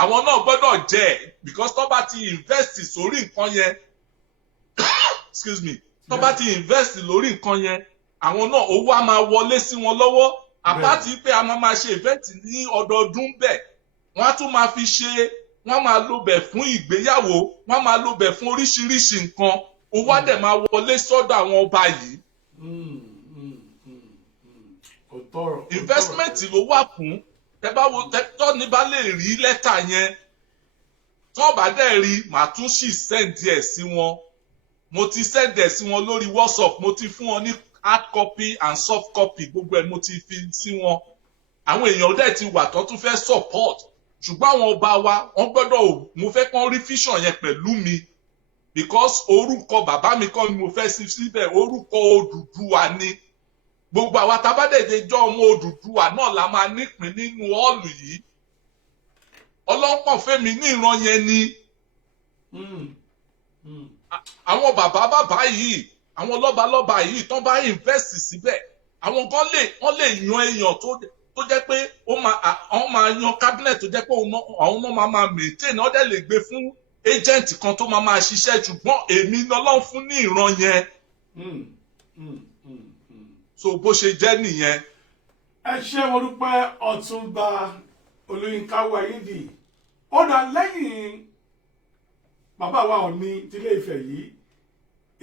Àwọn náà gbọ́dọ̀ jẹ́ because tó bá ti invest sórí nǹkan yẹn excuse me tó bá ti invest lórí nǹkan yẹn àwọn náà owó á máa wọlé sí wọn lọ́wọ́ àpáti pé a máa ṣe event ní ọdọọdún bẹ́ẹ̀ wọ́n á tún máa fi ṣe wọ́n máa lò bẹ̀ fún ìgbéyàwó wọ́n máa lò bẹ̀ fún oríṣiríṣi nǹkan owó á dẹ̀ máa wọlé sọ́dọ̀ àwọn ọba yìí. Investment ló wà fún tẹ bá wo tọ́ni bá lè rí lẹ́tà yẹn tó bá dẹ̀ rí màá tún sì send ẹ̀ sí wọn mo ti send ẹ̀ sí wọn lórí WhatsApp mo ti fún wọn ní hard copy and soft copy gbogbo ẹ̀ mo ti fi sí wọn àwọn èèyàn dẹ̀ ti wà tó tún fẹ́ support ṣùgbọ́n àwọn ọba wa wọ́n gbọ́dọ̀ mo fẹ́ kán rí vision yẹn pẹ̀lú mi because orúkọ bàbá mi kọ́ ni mo fẹ́ sí síbẹ̀ orúkọ Odùduwà ni gbogbo àwa tabadẹ̀dẹ̀ jọ ọmọ Odùduwà náà la máa nípìn nínú ọ́ọ̀lù yìí ọlọ́pọ̀ fẹ́mi ní ìran yẹn ni àwọn bàbá yìí àwọn lọ́balọ́ba yìí tán bá invest síbẹ̀ àwọn kan wọ́n lè yan èèyàn tó jẹ́ pé wọ́n máa yan cabinet tó jẹ́ pé àwọn náà máa maintain wọ́n dẹ̀ lè gbé fún agent kan tó máa ṣiṣẹ́ ṣùgbọ́n èmi lọ́lọ́run fún ní ìran yẹn. So bó ṣe jẹ́ nìyẹn. Ẹ ṣé mo dúpẹ́ Ọ̀túnba Olúyinká Wáyídì ó dá lẹ́yìn bàbá wa Ọọ̀ni tilé Ifẹ̀ yìí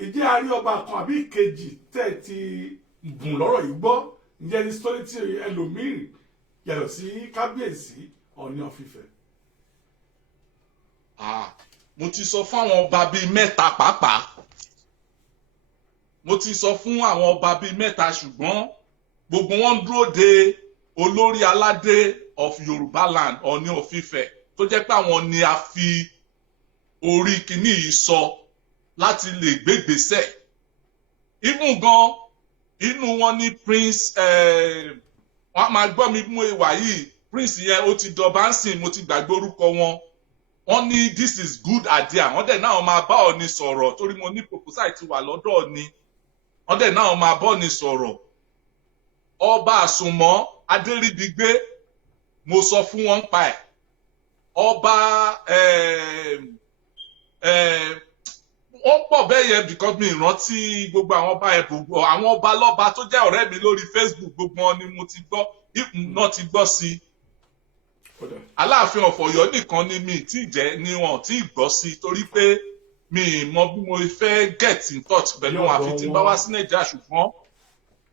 ìdí àárí ọba kan àbí ìkejì tẹ̀ ti bùn lọ́rọ̀ yìí gbọ́ ǹjẹ́ ní sítórì tí ẹlòmíì yàtọ̀ sí kábíyèsí Ọọ̀ni of Ifẹ̀. Mo ti sọ fún àwọn ọba bíi mẹ́ta pàápàá mo ti sọ fún àwọn ọba bíi mẹ́ta ṣùgbọ́n gbogbo wọn dúró de olórí aládé of Yorùbá land Ọọ̀ni of Ifẹ̀ tó jẹ́ pé àwọn ni a fi orí kìíní yìí sọ láti lè gbégbèsè even gan inú wọn ní prince wọn máa gbọ́ mi mú ìwà yìí prince yẹn ó ti dọba ń sìn mo ti gbàgbé orúkọ wọn wọ́n ní this is good idea wọ́n dẹ̀ náà máa bá Ọọ̀ni sọ̀rọ̀ torí mo ní proposal ti wà lọ́dọ̀ Ọọ̀ni wọ́n dẹ̀ náà máa bá Ọọ̀ni sọ̀rọ̀ ọba Àsùnmọ́ Adéríbigbé mo sọ fún wọn pa ẹ̀ ọba wọ́n pọ̀ bẹ́ẹ̀ yẹn because mi ìrántí gbogbo àwọn ọba ẹ̀ gbogbo àwọn ọba lọ́ba tó jẹ́ ọ̀rẹ́ mi lórí Facebook gbogbo wọn ni mo ti gbọ́ náà ti gbọ́ sí i. Aláàfin of Ọ̀yọ́ nìkan ni mi tí jẹ́ ni wọn tí gbọ́ sí torí pé mi mọ bí mo fẹ́ get in touch pẹ̀lú wọn àfi tí n bá wá sí Nàìjíríà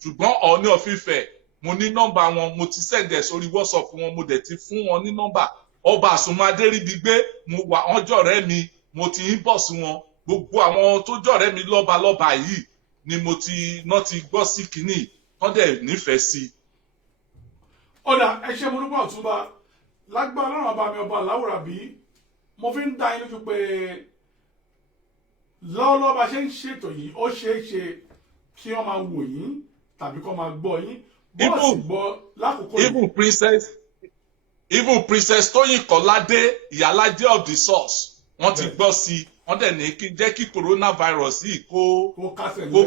ṣùgbọ́n Ọọ̀ni of Ifẹ̀ mo ní nọ́mbà wọn mo ti send ẹ̀ sórí WhatsApp wọn mo dẹ̀ ti fún wọn ní nọ́mbà ọba Àsùnmọ́ Adéríbigbé mo wà wọ́n jọ̀rẹ́ mi mo ti inbox wọn gbogbo àwọn tó jọ̀rẹ́ mi lọ́balọ́ba yìí ni mo ti náà ti gbọ́ sí kínní wọ́n dẹ̀ nífẹ̀ẹ́ sí. Ọ̀dà ẹ ṣé mo dúpẹ́ Ọ̀túnba lágbára Ọlọ́run ọba mi ọba aláwòrán bí mo fi ń dá yín lójú pé lọ́wọ́lọ́wọ́ bá ṣe ń ṣètò yìí ó ṣeé ṣe kí wọ́n máa wò yín tàbí kó máa gbọ́ yín bọ́ọ̀sì gbọ́ lákòókò yìí. even princess Tóyìn Kọ́ládé ìyálájẹ́ of the source wọ́n ti gbọ́ sí i wọ́n dẹ̀ ní kí jẹ́ kí coronavirus yìí kó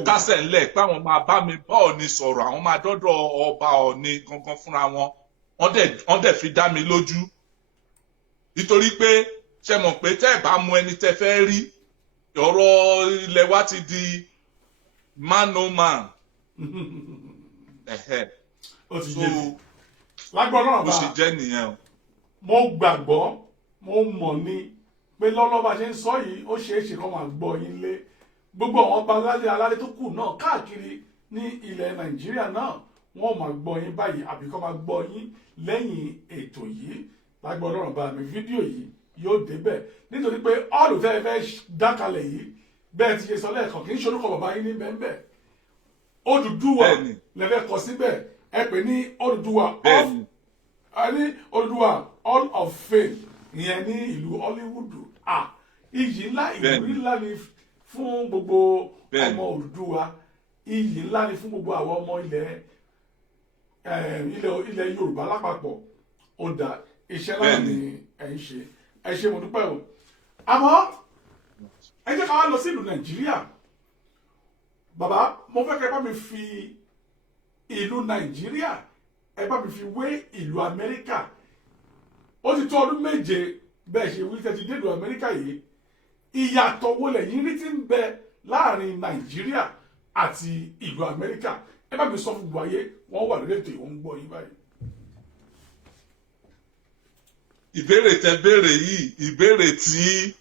kásẹ̀ ńlẹ̀ pé àwọn máa bá mi bá Ọọ̀ni sọ̀rọ̀ àwọn máa dọ́dọ̀ ọba Ọọ̀ni gangan fúnra wọn wọ́n dẹ̀ fi dá mi lójú nítorí pé ṣe mọ̀ pé tẹ́ ẹ̀ bá mú ẹni tẹ́ fẹ́ rí ọ̀rọ̀ ilẹ̀ wa ti di man no man. ó ti yé mi lágbára náà bó ṣe jẹ́ nìyẹn o. mo gbàgbọ́ mo mọ̀ ní pé lọ́lọ́ bá ṣe ń sọ yìí ó ṣeé ṣe kó máa gbọ́ yín lé gbogbo àwọn ọba alálẹ̀ tó kù náà káàkiri ní ilẹ̀ Nàìjíríà náà wọ́n máa gbọ́ yín báyìí àbí kó máa gbọ́ yín lẹ́yìn ètò yìí lágbára náà bá mi fídíò yìí yóò débẹ̀ nítorí pé ọ́ọ̀lù tẹ́ ẹ fẹ́ dákalẹ̀ yìí bẹ́ẹ̀ ti ṣe sọ lẹ́ẹ̀kan kì í ṣe orúkọ bàbá yín ní bẹ́ẹ̀ Odùduwà lẹ́fẹ̀ẹ́ kọ síbẹ̀ ẹ pè ní Odùduwà Hall of Fame ìyẹn ní ìlú Hollywood iyì ńlá ìwúrí ńlá ni fún gbogbo ọmọ Odùduwà iyì ńlá ni fún gbogbo àwọn ọmọ ilẹ̀ Yorùbá lápapọ̀ ó dà iṣẹ́ náà ni ẹ̀ ń ṣe ẹ ṣé mo dúpẹ́ o àmọ́ ẹ jẹ́ ká wá lọ sí ìlú Nàìjíríà bàbá mo fẹ́ kẹ́ ẹ bá mi fi ìlú Nàìjíríà ẹ bá mi fi wé ìlú Amẹ́ríkà ó ti tó ọdún méje bẹ́ẹ̀ ṣe wí tẹ́tí dé ìlú Amẹ́ríkà yìí ìyàtọ̀ wo lẹ́yìn rí ti ń bẹ láàrin Nàìjíríà àti ìlú Amẹ́ríkà ẹ bá mi sọ fún gbogbo ayé wọ́n wà lórí ètò ìwọ̀n ń gbọ́ yín báyìí. ìbéèrè tẹ béèrè yìí ìbéèrè tí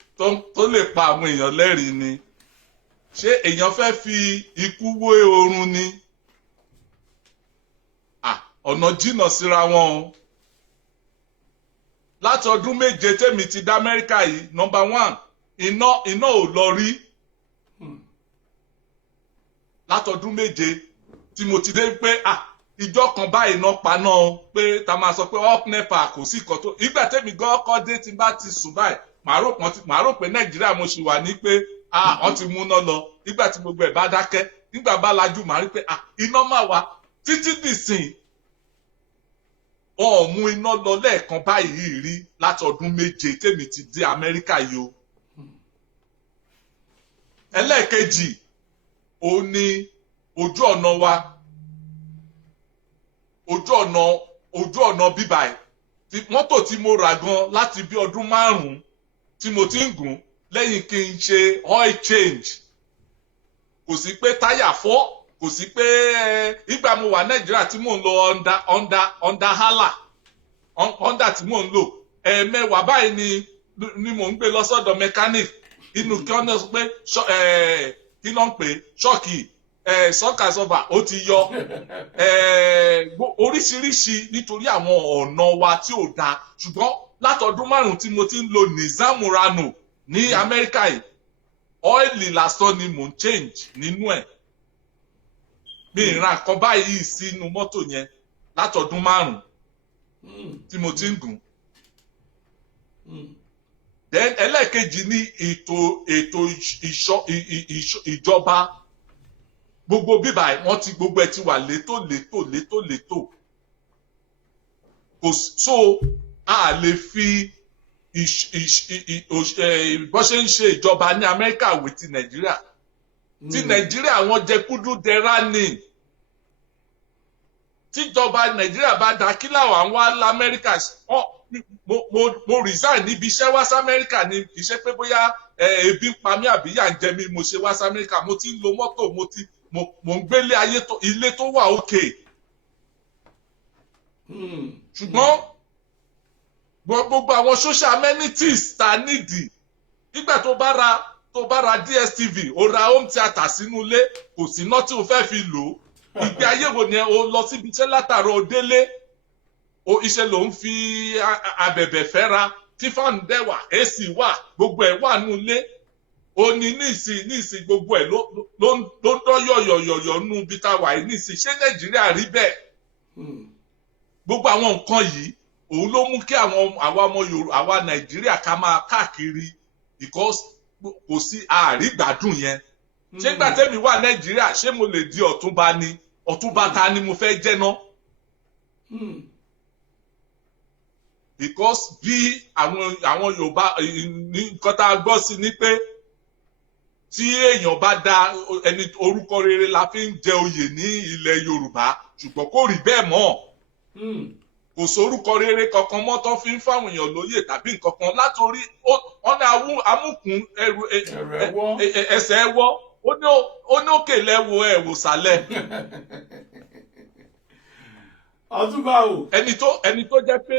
tó lè pa àwọn èèyàn lẹ́rìí ni ṣé èèyàn fẹ́ fi ikú wé oorun ni ọ̀nà jìnnà síra wọn o láti ọdún méje tèmi ti dá Amẹ́ríkà yìí nọ́mbà 1 iná ò lọ rí láti ọdún méje tí mo ti dé pé ìjọ kan báyìí náà paná o pé ta máa sọ pé up nepa kò sí nǹkan tó ìgbà tèmi gan ọkọ dé tí bá ti sùn báyìí màá rò pé Nàìjíríà mo ṣì wà ní pé wọ́n ti múná lọ nígbà tí gbogbo ẹ̀ bá dákẹ́ nígbà bá lajú màá rí pé iná máa wà títí dìsìn wọn ò mú iná lọ lẹ́ẹ̀kan báyìí rí láti ọdún méje tèmi ti dé Amẹ́ríkà yìí o. ẹlẹ́ẹ̀kejì òun ni ojú ọ̀nà wa ojú ọ̀nà bíbáyìí mọ́tò tí mo rà gan láti bí ọdún 5 tí mo ti ń gùn lẹ́yìn kí n ṣe oil change kò sí pé táyà fọ́ kò sí pé ìgbà mo wà Nàìjíríà tí mò ń lo Honda Hala Honda tí mò ń lò ẹ̀ẹ̀mẹwàá báyìí ni mò ń gbé lọ sọ́dọ̀ mechanic inú kí wọ́n sọ pé kí ló ń pè ṣọ́ọ̀kì sọ́kàsọ́fà ó ti yọ oríṣiríṣi nítorí àwọn ọ̀nà wa tí ò dáa ṣùgbọ́n látọdún 5 tí mo ti ń lo Nissan Murano ní Amẹ́ríkà yìí ọ́ìlì lásán ni mò ń change nínú ẹ̀ mi ìran kan báyìí sínú mọ́tò yẹn látọdún 5 tí mo ti ń gùn. Then ẹlẹ́ẹ̀kejì ní ètò ìjọba gbogbo bíbá wọ́n ti gbogbo ẹ̀ ti wà létò kò so a lè fi bó ṣe ń ṣe ìjọba ní Amẹ́ríkà wé ti Nàìjíríà ti Nàìjíríà wọ́n jẹ kúdú dẹrá ni tíjọba Nàìjíríà bá da kí làwọn àwọn alá Amẹ́ríkà mo resign níbi iṣẹ́ wá sí Amẹ́ríkà ni kì í ṣe pé bóyá ebi ń pa mí àbí yà ń jẹ mí mo ṣe wá sí Amẹ́ríkà mo ti ń lo mọ́tò mo ń gbélé ilé tó wà òkè ṣùgbọ́n gbogbo àwọn social amenities ta nídìí nígbà tó bá ra DSTV o ra home theatre sínú ilé kò sí iná tí o fẹ́ fi lò ó ìgbé ayé wo ni o lọ síbi iṣẹ́ látàárọ̀ o délé iṣẹ́ ló ń fi abẹ̀bẹ̀ fẹ́ra tí fáànù dẹ̀ wà AC wà gbogbo ẹ̀ wà nù ilé o ní níìsín gbogbo ẹ̀ ló ń dán yọ̀yọ̀yọ̀ nù bí tá a wà yìí níìsín ṣé Nàìjíríà rí bẹ́ẹ̀ gbogbo àwọn nǹkan yìí òun ló mú kí àwa ọmọ Yorùbá àwa Nàìjíríà ká máa káàkiri because kò sí àrígbádùn yẹn. Ṣé nígbà tẹ́mi wà Nàìjíríà ṣé mo lè di ọ̀túnba ni ọ̀túnba ta ni mo fẹ́ jẹ́ ná. Because bí àwọn Yorùbá ní nǹkan tá a gbọ́ sí ni pé tí èèyàn bá dá ẹni orúkọ rere la fi ń jẹ oyè ní ilẹ̀ Yorùbá ṣùgbọ́n kò rí bẹ́ẹ̀ mọ́. Kò sórúkọ rere kankan mọ́ tó fi ń fáwọn èèyàn lóyè tàbí nǹkan kan látòrí ọ̀nà amúkùn ẹsẹ̀ ẹwọ́ ó ní òkè lẹ́wọ̀ ẹ̀wò sálẹ̀. Ọ̀túnba o. ẹni tó jẹ́ pé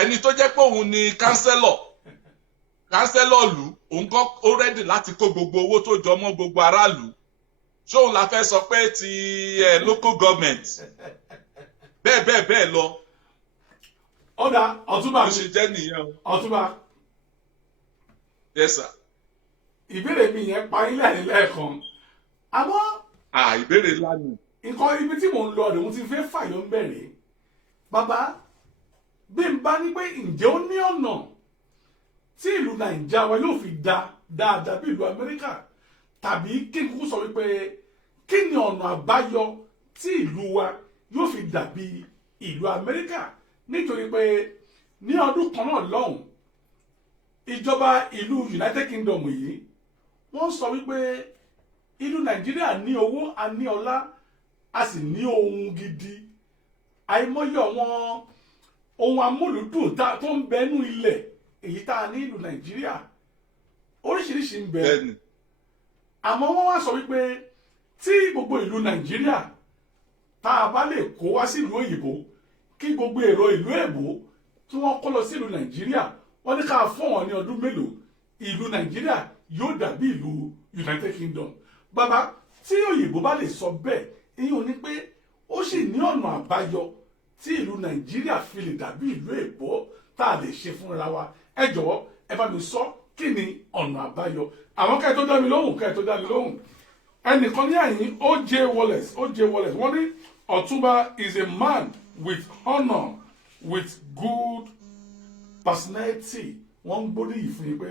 ẹni tó jẹ́ pé òun ni kánsẹ́lọ̀ lù òun kọ́ ó rẹ́dì láti kó gbogbo owó tó jọ mọ́ gbogbo aráàlú ṣóun la fẹ́ sọ pé ti local government bẹ́ẹ̀ lọ. Ọ̀dà Ọ̀túnba ó ṣe jẹ́ nìyẹn. Ọ̀túnba. Yes sir. Ìbéèrè mi yẹn pa ilé àyè lẹ́ẹ̀kan àmọ́. Ìbéèrè ńlá ni. Nǹkan ibi tí mò ń lọ rè mo ti fẹ́ fàyọ ń bẹ̀rẹ̀ bàbá bí n bá ní pé ǹjẹ́ ó ní ọ̀nà tí ìlú Nàìjíríà wa yóò fi dáadáa bí ìlú Amẹ́ríkà tàbí kí n kúkú sọ wípé kí ni ọ̀nà àbáyọ tí ìlú wa yóò fi dàbí ìlú Amẹ́ríkà nítorí pé ní ọdún kan náà lọ́hùn ìjọba ìlú United Kingdom yìí wọ́n sọ wípé ìlú Nàìjíríà ní owó a ní ọlá a sì ní ohun gidi àìmọye àwọn ohun amúlùdùn tó ń bẹnu ilẹ̀ èyí tá a ní ìlú Nàìjíríà oríṣiríṣi ń bẹ àmọ́ wọ́n wá sọ wípé tí gbogbo ìlú Nàìjíríà tá a bá lè kó wá sílùú òyìnbó kí gbogbo èrò ìlú èbó tí wọ́n kó lọ sílùú Nàìjíríà wọ́n ní ká fún wọn ní ọdún mélòó ìlú Nàìjíríà yóò dàbí ìlú United Kingdom. Bàbá tí òyìnbó bá lè sọ bẹ́ẹ̀ ìyẹn ò ní pé ó sì ní ọ̀nà àbáyọ tí ìlú Nàìjíríà fi lè dàbí ìlú èbó tá a lè ṣe fúnra wa. Ẹ jọ̀wọ́ ẹ bá mi sọ kí ni ọ̀nà àbáyọ. Àwọn kẹ́ẹ̀ tó dá mi lóhùn ẹnìkan ní àyín O.J. Wallace wọ́n ní Ọ̀túnba is a man with honour with good personality. Wọ́n ń gbórí yìí fún yín pé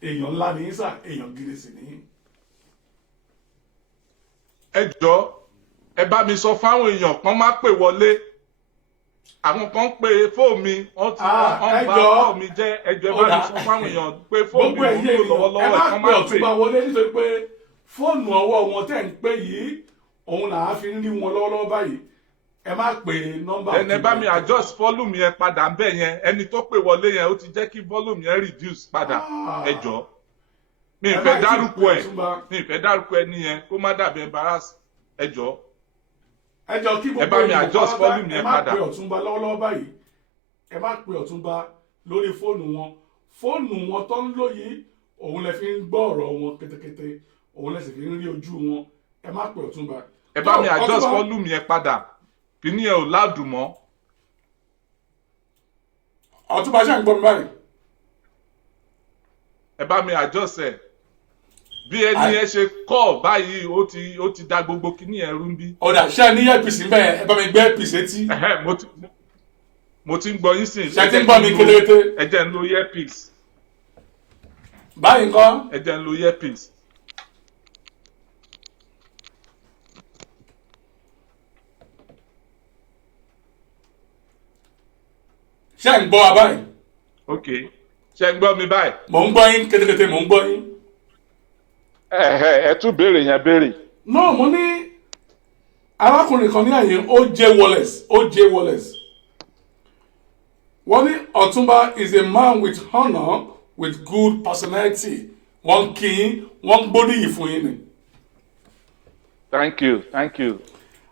èèyàn ńlá ní sà èèyàn gidi sì ní. Ẹ jọ̀ọ́ ẹ bá mi sọ fáwọn èèyàn kan má pè wọlé àwọn kan pè fóònù mi wọ́n bá fóònù mi jẹ́ ẹjọ́ ẹ bá mi sọ fáwọn èèyàn pé fóònù mi ò ń lò lọ́wọ́lọ́wọ́ ẹ kàn má pè. Ọ̀túnba wọlé nítorí pé fóònù ọwọ́ wọn tẹ̀ ń pè yìí òun là á fi ń rí wọn lọ́wọ́lọ́wọ́ báyìí ẹ má pè nọ́mbà. ẹ bá mi adjust volume yẹn padà ń bẹ̀ yẹn ẹni tó pè wọlé yẹn ó ti jẹ́ kí volume yẹn reduce padà ẹ jọ̀ọ́ mi ì fẹ́ dárúkọ ẹ nìyẹn kó má dàbí embarrass ẹ jọ̀ọ́. Ẹ jọ̀ọ́ kí gbogbo èèyàn ẹ má pè Ọ̀túnba lọ́wọ́lọ́wọ́ báyìí ẹ má pè Ọ̀túnba lórí fóònù wọn tó ń lò yìí òun lè fi ń gbọ́ ọ̀rọ̀ wọn kétékété òun lè sì fi ń rí ojú wọn ẹ má pè Ọ̀túnba. ẹ bá mi adjust volume yẹn padà kìíní ẹ ò ládùn mọ́. Ọ̀túnba ṣe ń gbọ́ mi báyìí. ẹ bá mi adjust ẹ bí ẹni ẹ ṣe kọ́ báyìí ó ti da gbogbo kìíní ẹ rú bí. ọ̀dà ṣé ẹ ní earpiece ń bẹ̀ ẹ bá mi gbé earpiece etí. mo ti ń gbọ́ yín sìn. ṣé ti ń gbọ́ mi kélékété. ẹ jẹ́ ń lo earpiece. báyìí ńkọ́. ẹ jẹ́ ń lo earpiece. ṣé ń gbọ́ wa báyìí. ok ṣé ń gbọ́ mi báyìí. mò ń gbọ́ yín kétékété mò ń gbọ́ yín. ẹ tún béèrè yẹn béèrè. náà mo ní arákùnrin kan ní àyè O.J. Wallace wọ́n ní Ọ̀túnba is a man with honour with good personality wọ́n kì í wọ́n gbóríyìn fún yín ni. thank you.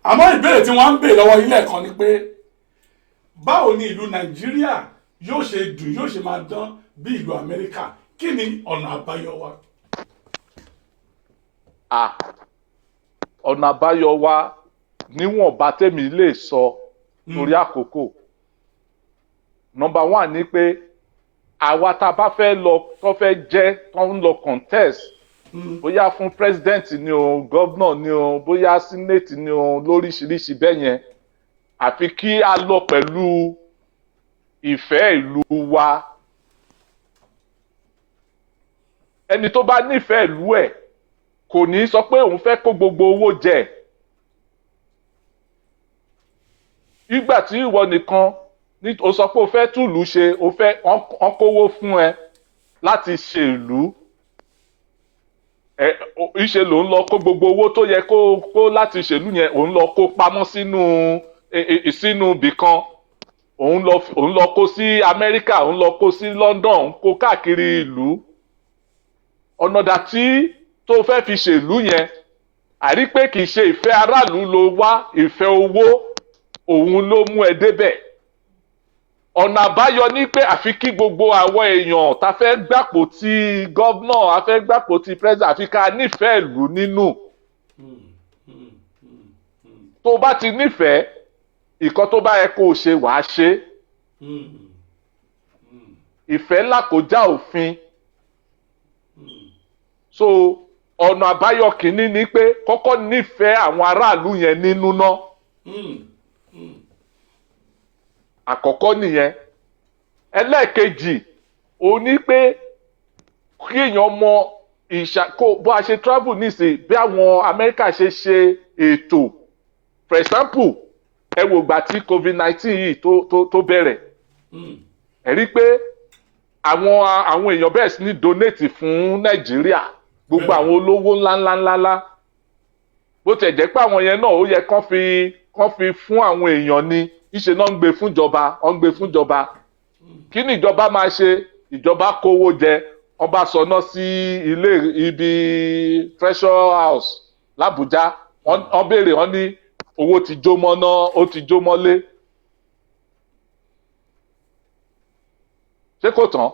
àmọ́ ìbéèrè tí wọ́n ń béèrè lọ́wọ́ ilé ẹ̀kọ́ ni pé báwo ni ìlú Nàìjíríà yóò ṣe dùn yóò ṣe máa dán bí ìlú Amẹ́ríkà kí ni ọ̀nà àbáyọ wa. ọ̀nà àbáyọ wa níwọ̀nba tèmi lè sọ torí àkókò. Number 1 ni pé àwa tá a bá fẹ́ lọ tó fẹ́ jẹ́ tó ń lọ contest bóyá fún president ni o governor ni o bóyá senate ni o lóríṣiríṣi bẹ́ẹ̀ yẹn àfi kí a lọ pẹ̀lú ìfẹ́ ìlú wa. Ẹni tó bá nífẹ̀ẹ́ ìlú ẹ̀ kò ní sọ pé òun fẹ́ kó gbogbo owó jẹ. Ìgbà tí ìwọ nìkan o sọ pé o fẹ́ túlù ṣe, o fẹ́ wọ́n kówó fún ẹ láti ṣe ìlú. Ìṣe ló ń lọ kó gbogbo owó tó yẹ kó láti ṣèlú yẹn, òun lọ kó pamọ́ sínú ibì kan. Òun lọ kó sí Amẹ́ríkà, òun lọ kó sí London, òun kó káàkiri ìlú. Ọ̀nà dà tí tó fẹ́ fi ṣèlú yẹn, àrí pé kì í ṣe ìfẹ́ aráàlú ló wá, ìfẹ́ owó òun ló mú ẹ débẹ̀. Ọ̀nà àbáyọ ní pé àfi kí gbogbo àwọn èèyàn tá fẹ́ gbàpò ti gọ́vnọ̀, a fẹ́ gbàpò ti president, àfi ká nífẹ̀ẹ́ ìlú nínú. Tó bá ti nífẹ̀ẹ́, ìkan tó bá yẹ kó o ṣe wàá ṣe. Ìfẹ́ làkójá òfin. So ọ̀nà àbáyọ kìíní ni pé kọ́kọ́ nífẹ̀ẹ́ àwọn aráàlú yẹn nínú náà. Àkọ́kọ́ nìyẹn. Ẹlẹ́ẹ̀kejì ó ní pé kí èèyàn mọ bó a ṣe travel nísìnyí, bí àwọn Amẹ́ríkà ṣe ṣe ètò. For example, ẹ wò gbà tí COVID-19 yìí tó bẹ̀rẹ̀. Ẹ rí pé àwọn èèyàn bẹ̀rẹ̀ sí ní donate fún Nàìjíríà, gbogbo àwọn olówó ńláńláńlá. Bó tẹ̀ jẹ́ pé àwọn yẹn náà ó yẹ kán fi fún àwọn èèyàn ni, ìṣe náà ń gbé fúnjọba. Kí ni ìjọba máa ṣe? Ìjọba kówó jẹ, wọ́n bá sọná sí ibi Treasure House l'Abuja. Wọ́n béèrè, wọ́n ní owó ti jó mọ́ná, ó ti jó mọ́lé. Ṣé kò tán?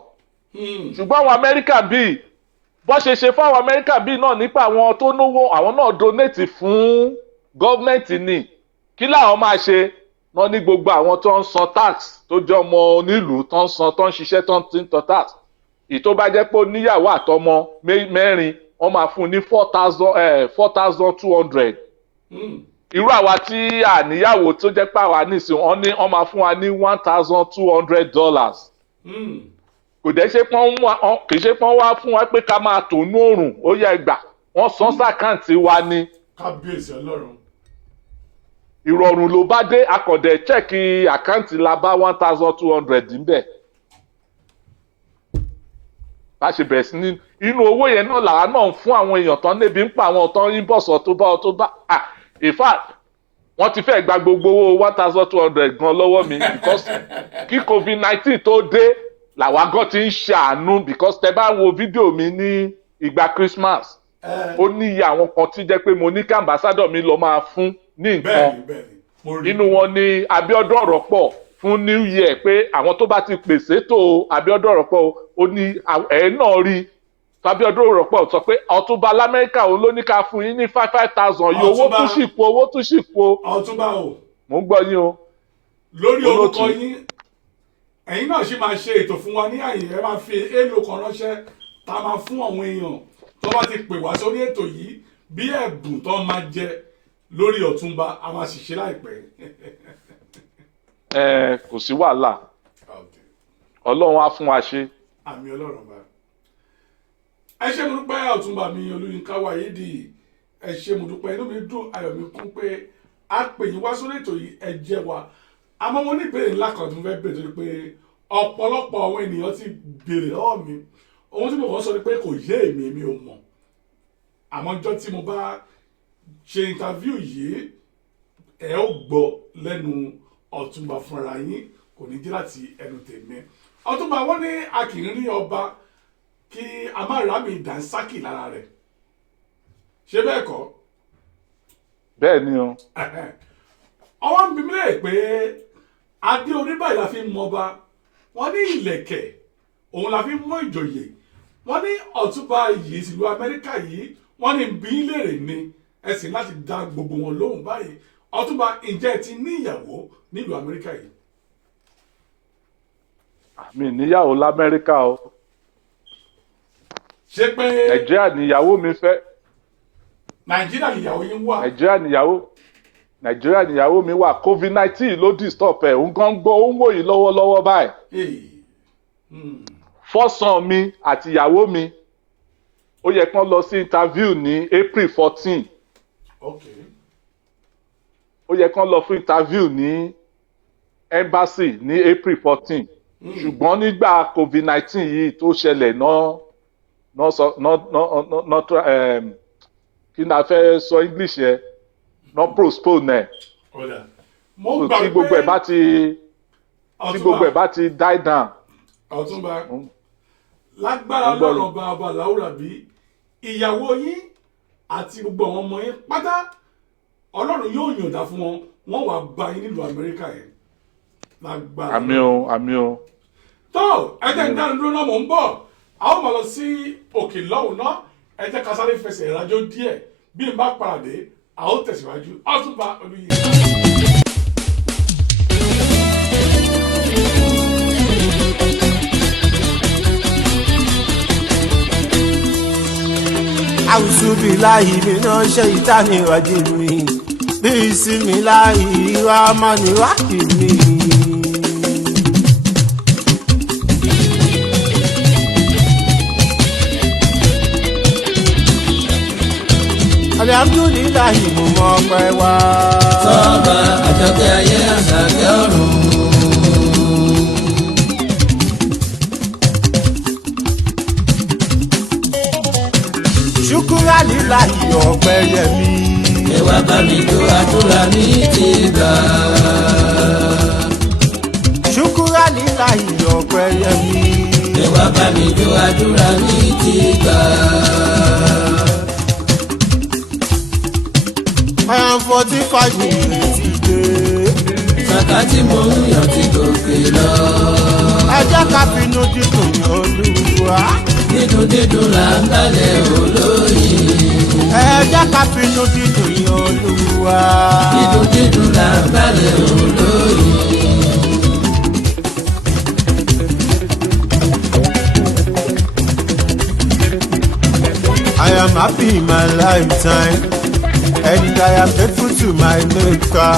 Ṣùgbọ́n àwọn Amẹ́ríkà bíi bó ṣe ṣe fún àwọn Amẹ́ríkà bíi náà nípa àwọn tó náwó, àwọn náà donate fún gọ́ọ̀mẹ̀ntì ni. Kí làwọn máa ṣe? Wọ́n ní gbogbo àwọn tó ń san tax, tó jẹ́ ọmọ onílùú, tó ń ṣiṣẹ́, tó ń tan tax. Ìtó bá jẹ́ pé ó níyàwó àtọmọ mẹ́rin, wọ́n máa fún ní 4,200. Irú àwa tí àníyàwó tó jẹ́ pé àwa nísìn, wọ́n máa fún wa ní $1,200. Kò dẹ̀ ṣe pọ́n kì í ṣe pọ́n wá fún wa pé ká máa tònú òrùn, ó yẹ gbà. Wọ́n san sàkáǹtì wa ni. Kábíyèsí Ọlọ́run. Ìrọ̀rùn ló bá dé, akọ̀dẹ̀ chẹ́ẹ̀kì àkáǹtì la bá 1,200 níbẹ̀. Bá ṣe bẹ̀rẹ̀ sí ní inú owó yẹn náà làwa náà ń fún àwọn èèyàn tán lébi ń pa àwọn tán inbox tó bá. In fact, wọ́n ti fẹ́ gba gbogbo owó 1,200 gan lọ́wọ́ mi because kí COVID-19 tó dé làwa gan ti ń ṣàánú because tẹ bá wo fídíò mi ní ìgbà Christmas. Ó ní iye àwọn kan tí jẹ́ pé mo ní kí ambassador mi lọ máa fún ní nǹkan. Inú wọn ni Abíọ́dún Ọ̀rọ̀pọ̀ fún New Year pé àwọn tó bá ti pèsè tó Abíọ́dún Ọ̀rọ̀pọ̀ ó ní ẹ̀ náà rí. Abíọ́dún Ọ̀rọ̀pọ̀ sọ pé Ọ̀túnba l'Amẹ́ríkà òun ló ní ká fún yín ní 5,000 yìí, owó tún sì kú. Ọ̀túnba o. Mo ń gbọ́ yín o. Lórí orúkọ yín, ẹ̀yin náà ṣì máa ṣe ètò fún wa ní àyè, ẹ máa fi èèlò kan ránṣẹ́ tá a máa fún àwọn èèyàn tó bá ti pè wá sórí ètò yìí bí ẹ̀bùn tó máa jẹ lórí Ọ̀túnba, a máa sì ṣe láìpẹ́. Kò sí wàhálà. Ọlọ́run á fún wa ṣe. Àmì Ọlọ́run bá. Ẹ ṣé mo dúpẹ́ Ọ̀túnba mi Olúyinká Wáyédì. Ẹ ṣé mo dúpẹ́, inú mi dùn, ayọ̀ mi kún pé a pè yín wá sórí ètò yìí, ẹ jẹ́ wa. Àmọ́ mo ní ìbéèrè ńlá kan tí mo fẹ́ béèrè torí pé ọ̀pọ̀lọpọ̀ àwọn ènìyàn ti béèrè lọ́wọ́ mi. Ohun tí mo kàn sọ ni pé kò yé èmi ò mọ̀. Àmọ́ ọjọ́ tí mo bá ṣe interview yìí, ẹ ó gbọ́ lẹ́nu Ọ̀túnba fúnra yín, kò ní jẹ́ láti ẹnu tèmi. Ọ̀túnba, wọ́n ní a kì í rí ọba kí a má rámì dànsákì lára rẹ̀. Ṣé bẹ́ẹ̀ kọ́? Bẹ́ẹ̀ ni o. Ọwọ́ ń bi mí lè pé adé orí báyìí la fi ń mọba, wọ́n ní ìlẹ̀kẹ̀ òun la fi ń mọ ìjòyè, wọ́n ní Ọ̀túnba yìí sílùú Amẹ́ríkà yìí, wọ́n ní bí léèrè ni ẹ sì láti dá gbogbo wọn lóhùn báyìí. Ọ̀túnba, ǹjẹ́ ẹ ti ní ìyàwó nílùú Amẹ́ríkà yìí? Mi níyàwó l'Amẹ́ríkà o. Ṣé pé Nàìjíríà níyàwó mi fẹ́. Nàìjíríà níyàwó yín wà? Nàìjíríà níyàwó. nàìjíríà níyàwó mi wà covid-19 ló disturb ẹ̀ òun gan gbọ́ ó ń wò yìí lọ́wọ́lọ́wọ́ báyìí. Hey. fọ́sàn mi àti ìyàwó mi ó yẹ kán lọ sí interview ní April 14 Okay. ó yẹ kán lọ fún interview ní embassy ní April 14 ṣùgbọ́n nígbà covid-19 yìí tó ṣẹlẹ̀ kí ni a fẹ́ sọ English yẹn náà postpone ẹ̀ Ọ̀dà. Mo gbà tí pé gbogbo ẹ̀ bá ti die down. Ọ̀túnba lágbára lọ́rọ̀ bàbá làwùrà bí ìyàwó yín àti gbogbo àwọn ọmọ yín pátá Ọlọ́run yóò yọ̀ǹda fún wọn wọ́n wà bá yín nílùú Amẹ́ríkà yẹn lágbára. àmì o. tó ẹjẹ ń dánu dúró náà mò ń bọ̀ a ó máa lọ sí òkè lọ́hùn náà ẹjẹ ká sáré fẹsẹ̀ ìrìnàjò díẹ̀ bí n bá paradé a ó tẹ̀síwájú Ọ̀túnba Olúyìí. A'udhu billahi minash shaitani rajim. Bismillahir rahmanir rahim. Alhamdulillahi mo mọ̀ pé wá. Sọ́ba àjọkẹ́ ayé àṣàkẹ́ ọ̀run. Ṣùkúrà líláyì ọ̀pẹ yẹmí. Ẹ wá bá mi jó àdúrà ní ti gbà. Ṣùkúrà líláyì ọ̀pẹ yẹmí. Ẹ wá bá mi jó àdúrà ní ti gbà. I am 45 minutes today. Sàkà tí mo ń yàn ti gòkè lọ. Ẹ jẹ́ ká finú dídùn ní Olúwa. Dídùn dídùn là ń balẹ̀ olóyin. Ẹ jẹ́ ká finú dídùn ní Olúwa. Dídùn dídùn là ń balẹ̀ olóyin. I am happy in my lifetime and I am faithful to my maker.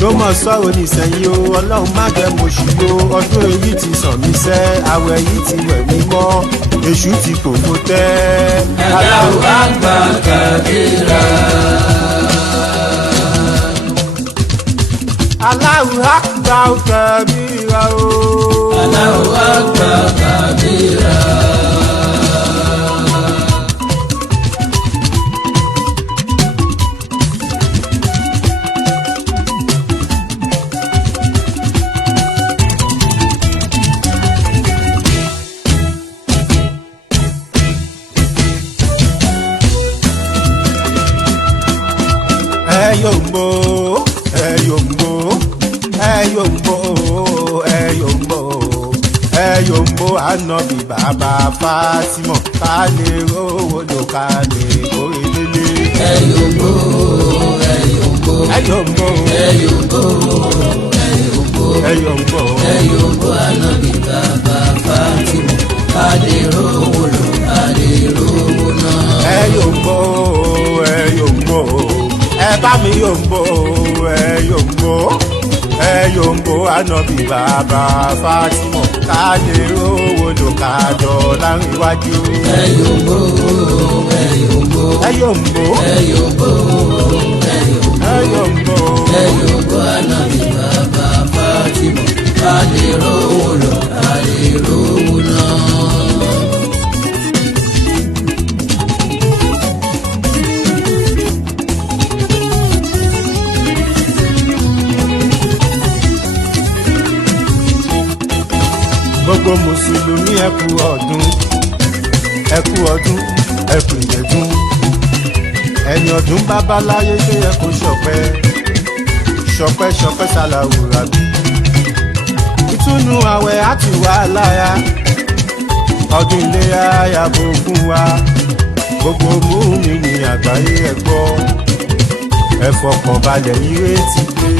No more sorrow nísẹ̀yìn o, Ọlọ́run má jẹ́ mo ṣì o. Ọdún èyí ti sàn mí sẹ́, àwẹ̀ yìí ti wẹ̀ mí mọ́, èṣù ti kòkó tẹ́. Allahu Akbar kabira. Allahu Akbar kabira o. Allahu Akbar kabira. Ẹyọ̀mbó, ẹyọ̀mbó, ẹyọ̀mbó, ẹyọ̀mbó, ẹyọ̀mbó, ànábì bàbá Fátímọ̀, ká lè rówó lò ká lè kórè délé. Ẹyọ̀mbó, ẹyọ̀mbó, Ẹyọ̀mbó, ẹyọ̀mbó, ẹyọ̀mbó, ẹyọ̀mbó, ẹyọ̀mbó, ànábì bàbá Fátímọ̀, ká lè rówó lò ká lè rówó ná. ẹyọ̀mbó, ẹyọ̀mbó, ẹ bá mi yọ̀mbó, ẹyọ̀mbó, ẹyọ̀mbó, ànábì bàbá Fátímọ̀, ká lè rówó lò ká jọ láàrin iwájú. Ẹyọ̀mbó, ẹyọ̀mbó, Ẹyọ̀mbó, ẹyọ̀mbó, ẹyọ̀mbó, ẹyọ̀mbó, ànábì bàbá Fátímọ̀, ká lè rówó lò ká lè rówó ná. gbogbo mùsùlùmí ẹ kú ọdún, ẹ kú ọdún, ẹ kú ìyẹ̀dún. Ẹni ọdún bàbá láyé ṣé yẹ kó ṣọpẹ́, ṣọpẹ́ ṣọpẹ́ ṣàlàwùrà bí. Ìtúnu àwẹ̀ á tù wá lára, ọdún iléyá yàgò fún wa. Gbogbo mùmínì ní àgbáyé ẹ gbọ́, ẹ fọkàn balẹ̀ ire ti dé.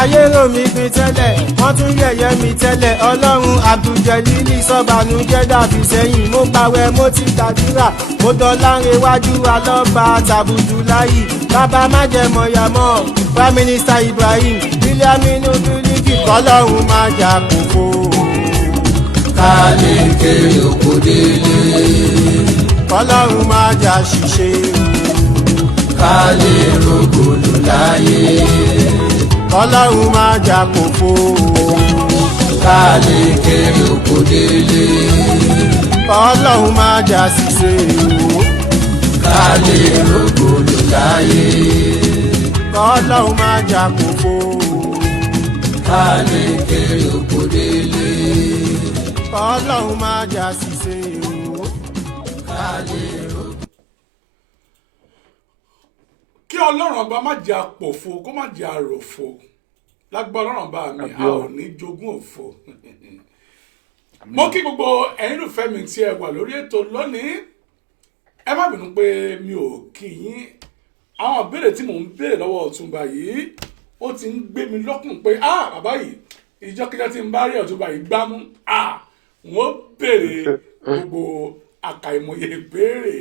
ayé rò mí pin tẹ́lẹ̀ wọ́n tún yẹ̀yẹ́ mi tẹ́lẹ̀ ọlọ́run Abdul-Jalili sọ́bànújẹ́ dàbí sẹ́yìn mo gbàwẹ̀ mo ti gbàdúrà mo dọ̀láre wájú alọ́ba tàbùdù láyì bàbá májẹ̀mọ̀yàmọ́ prime minister Ibrahim Biliaminu Biliki kọ́lọ́run má jà kókó. ká lè kéré oko délé. kọ́lọ́run má jà ṣìṣe. ká lè rògbòlò láyé. kọ́lọ́run má jà kókó. ká lè kéré oko délé. kọ́lọ́run má jà ṣìṣe. ká lè rògbòlò láyé. kọ́lọ́run má jà kókó. ká lè kéré oko délé. kọ́lọ́run má jà ṣìṣe. ká lè rògbòlò. kí ọlọ́run ọba má jẹ́ àpòfo kó má jẹ́ àròfo lágbára ọlọ́run ọba mi a ò ní jogún òfo. mo kí gbogbo ẹ̀yin olùfẹ́ mi tí ẹ wà lórí ètò lónìí ẹ má bínú pé mi ò kí yín àwọn ìbéèrè tí mò ń béèrè lọ́wọ́ Ọ̀túnba yìí ó ti ń gbé mi lọ́kùn pé bàbá yìí ìjọkíjọ tí ń bá rí Ọ̀túnba yìí gbámú wọ́n béèrè gbogbo àkàìmọye ìbéèrè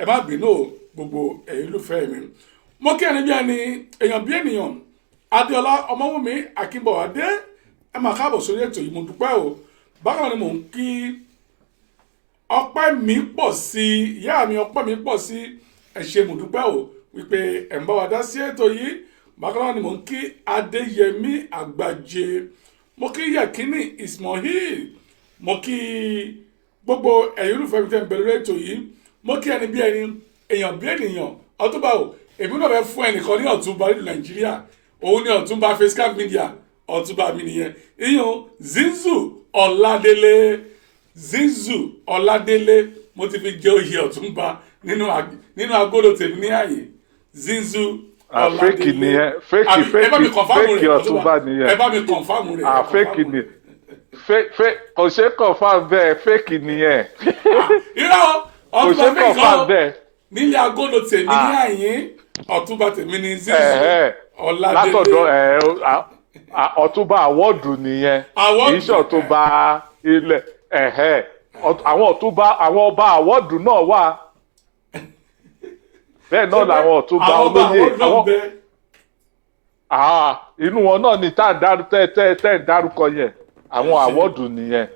ẹ má bínú gbogbo ẹ̀yin olùfẹ́ mi. mo kí ẹni bí ẹni èèyàn bí ènìyàn Adéọlá Ọmọwùmí Akínbọ̀wádé ẹ máa káàbọ̀ sórí ètò yìí mo dúpẹ́ o bákan ni mò ń kí ọpẹ́ mi pọ̀ sí ìyá mi ọpẹ́ mi pọ̀ sí ẹ ṣé mo dúpẹ́ o wípé ẹ̀ ń bá wa dá sí ètò yìí bákan ni mò ń kí Adéyẹmí Àgbàjé mo kí Yẹkínì Ismail mo kí gbogbo ẹ̀yin olùfẹ́ mi tẹ́ ń bẹ lórí ètò yìí mo kí ẹni bí ẹni èèyàn bí ènìyàn Ọ̀túnba o èmi náà fẹ́ fún ẹnìkan ní Ọ̀túnba nílùú Nàìjíríà òun ní Ọ̀túnba Facecap Media Ọ̀túnba mi nìyẹn iyùn Zinzu Ọládélé mo ti fi jẹ oyè Ọ̀túnba nínú agolo tèmi ní ààyè Zinzu Ọládélé fake Ọ̀túnba nìyẹn ẹ bá mi kọ̀nfàmù rẹ̀ fake ni kò ṣe kọ̀nfàmù bẹ́ẹ̀ fake nìyẹn irọ́ Ọ̀túnba fake kan bẹ́ẹ̀ nílé agolo tèmi ní ààyè Ọ̀túnba tèmi ní Zinzu Ọládélé látọ̀dọ̀ Ọ̀túnba àwọ́ọ̀dù nìyẹn kì í ṣe Ọ̀túnba ilẹ̀ àwọn ọba àwọ́ọ̀dù náà wà bẹ́ẹ̀ náà làwọn Ọ̀túnba olóyè inú wọn náà ni tá ẹ̀ ń dárúkọ yẹn àwọn àwọ́ọ̀dù nìyẹn.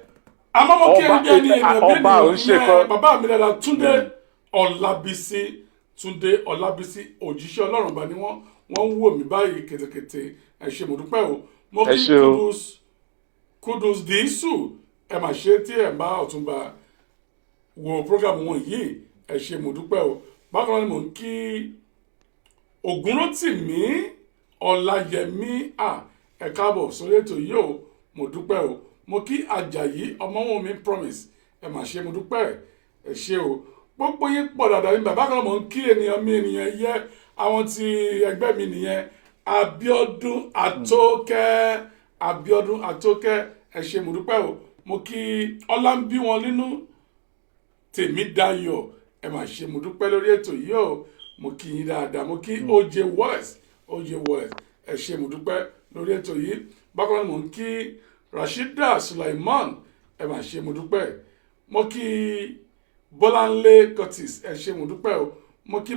àmọ́ mo kí ẹni bí ẹni ènìyàn bí ọba ò ń ṣe ènìyàn kan. bàbá mi dára Túndé Ọlábísí òjíṣẹ́ Ọlọ́run bá ní wọ́n ń wò mí báyìí kètèkètè ẹ ṣé mo dúpẹ́ o mo kí Kudus Dísù ẹ mà ṣe tí ẹ bá Ọ̀túnba wo program wọn yìí ẹ ṣé mo dúpẹ́ o bákan náà ni mò ń kí Ògúnrótìmí Ọláyẹmí ẹ káàbọ̀ sórí ètò yìí o mo dúpẹ́ o mo kí Àjàyí Ọmọwùmí Promise ẹ mà ṣe mo dúpẹ́ ẹ ṣé o gbogbo yín pọ̀ dáadáa ní bàbá kan náà mò ń kí ènìyàn yẹ àwọn tí ẹgbẹ́ mi nìyẹn Abíọ́dún Àtókẹ́ ẹ ṣé mo dúpẹ́ o mo kí Ọlámbí wọn nínú Tèmídayọ̀ ẹ mà ṣe mo dúpẹ́ lórí ètò yìí o mo kí yín dáadáa mo kí OJ Wallace ẹ ṣé mo dúpẹ́ lórí ètò yìí bákan náà mo ń kí Rashida Sulaiman ẹ mà ṣe mo dúpẹ́ mo kí Bọ́láńlé Curtis ẹ ṣé mo dúpẹ́ o mo kí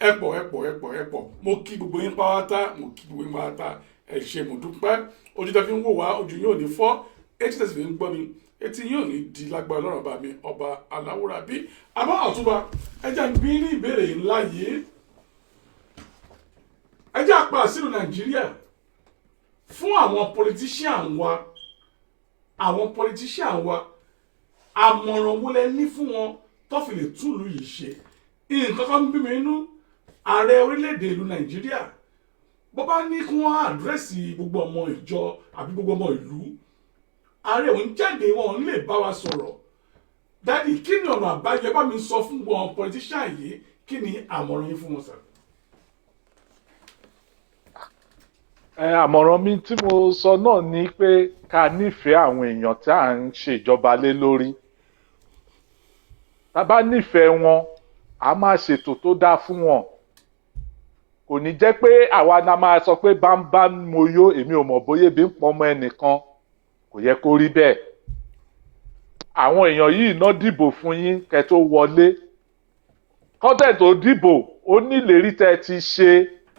ẹ̀pọ̀ mo kí gbogbo yín pátá ẹ ṣé mo dúpẹ́ ojú tẹ́ fi ń wò wá ojú yóò ní fọ́ etí tẹ́ sì fi ń gbọ́ mi etí yóò ní di lágbára Ọlọ́run bá mi ọba aláwòrán bí àmọ́ Ọ̀túnba ẹ jẹ́ ń bí ní ìbéèrè ńlá yìí ẹ jẹ́ àpá sínú Nàìjíríà fún àwọn politician wa àmọ̀ràn wo lẹ ní fún wọn tó fi lè túlù yìí ṣe nǹkan kan ń bí mi inú ààrẹ orílẹ̀-èdè ìlú Nàìjíríà bó bá ní kí wọ́n àdírẹ́sì gbogbo ọmọ ìjọ àbí gbogbo ọmọ ìlú ààrẹ òun jáde wọn lè bá wa sọ̀rọ̀ dádì kí ni ọ̀nà àbáyọ bá mi sọ fún wọn politician yìí kí ni àmọ̀ràn yín fún wọn sà. àmọ̀ràn mi tí mo sọ náà ni pé ká nífẹ̀ẹ́ àwọn èèyàn tí à ń ṣèjọba lé lórí tá a bá nífẹ̀ẹ́ wọn a máa ṣètò tó dáa fún wọn kò ní jẹ́ pé àwa náà máa sọ pé bámbám mo yó èmi ò mọ̀ bóyá ebi ń pọ̀ ọmọ ẹnìkan kò yẹ kó rí bẹ́ẹ̀. àwọn èèyàn yìí náà dìbò fún yín kẹ́ tó wọlé kọ́tẹ̀ tó dìbò ó nílérí tẹ́ ti ṣe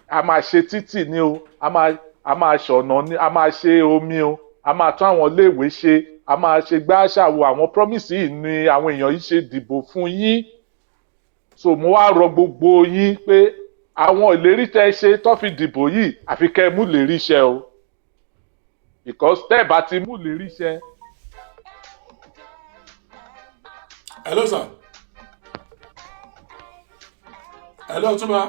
a máa ṣe títì ní o a máa ṣọ̀nà ní a máa ṣe omi o a máa tún àwọn iléèwé ṣe a máa ṣe gbá ṣàwò àwọn promise yìí ni àwọn èèyàn yìí ṣe dìbò fún yín. So mo wá rọ gbogbo yín pé àwọn ìlérí tẹ́ ṣe tó fi dìbò yìí àfi kẹ́ ẹ mú lérí iṣẹ́ o because tẹ́ ẹ bá ti mú lérí iṣẹ́. Hello sir. Hello Ọ̀túnba.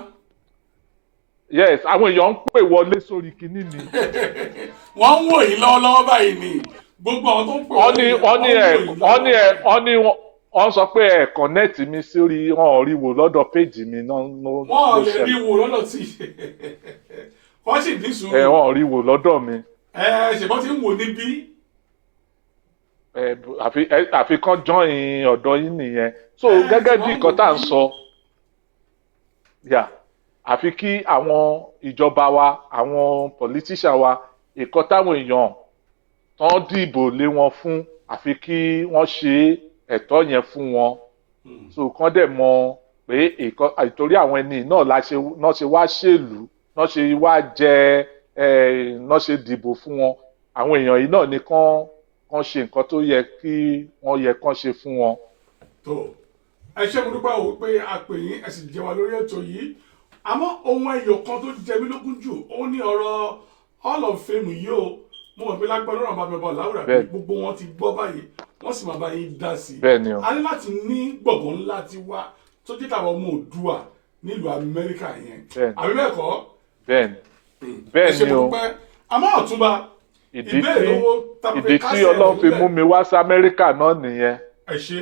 Yes àwọn èèyàn ń pè wọlé sórí kinní mi. Wọ́n ń wò yín lọ́wọ́lọ́wọ́ báyìí ni gbogbo àwọn tó ń pè wọ́n sọ pé ẹ̀ connect mi sórí wọn ò rí wò lọ́dọ̀ péjì mi náà. wọ́n ò lè rí wò lọ́dọ̀ tí wọ́n sì ní sùúrù. wọ́n ò rí wò lọ́dọ̀ mi. ṣèbọn ti ń wò níbí. àfi kán join ọ̀dọ̀ yín nìyẹn. So gẹ́gẹ́ bí nǹkan tá à ń sọ àfi kí àwọn ìjọba wa àwọn politician wa ìkọ́ táwọn èèyàn tán dìbò lé wọn fún àfi kí wọ́n ṣe ẹ̀tọ́ yẹn fún wọn. So kán dẹ̀ mọ̀ pé ìtorí àwọn ẹni náà ṣe wá ṣèlú náà ṣe wá jẹ náà ṣe dìbò fún wọn àwọn èèyàn yìí náà ni kán ṣe nǹkan tó yẹ kí wọ́n yẹ kán ṣe fún wọn. tó ẹ ṣe mo dúpẹ́ o pé a pè yín ẹ sì jẹ́ wa lórí ètò yìí àmọ́ ohun ẹyọ kan tó jẹ mí lógún jù ó ní ọ̀rọ̀ Hall of Fame yìí o mo mọ̀ pé lágbára ọ̀rọ̀ bá mi bọ̀ láwùrà bí gbogbo wọn ti gbọ́ báyìí wọ́n sì máa bá yín dá sí i. bẹ́ẹ̀ni o. a ní láti ní gbọ̀ngàn ńlá ti wá tó jẹ́ tàwọn ọmọ Oòduà nílùú Amẹ́ríkà yẹn. àbí bẹ́ẹ̀ kọ́. bẹ́ẹ̀ni o. àmọ́ Ọ̀túnba ìbéèrè lówó ìdí tí Ọlọ́run fi mú mi wá sí Amẹ́ríkà náà nìyẹn. ẹ ṣe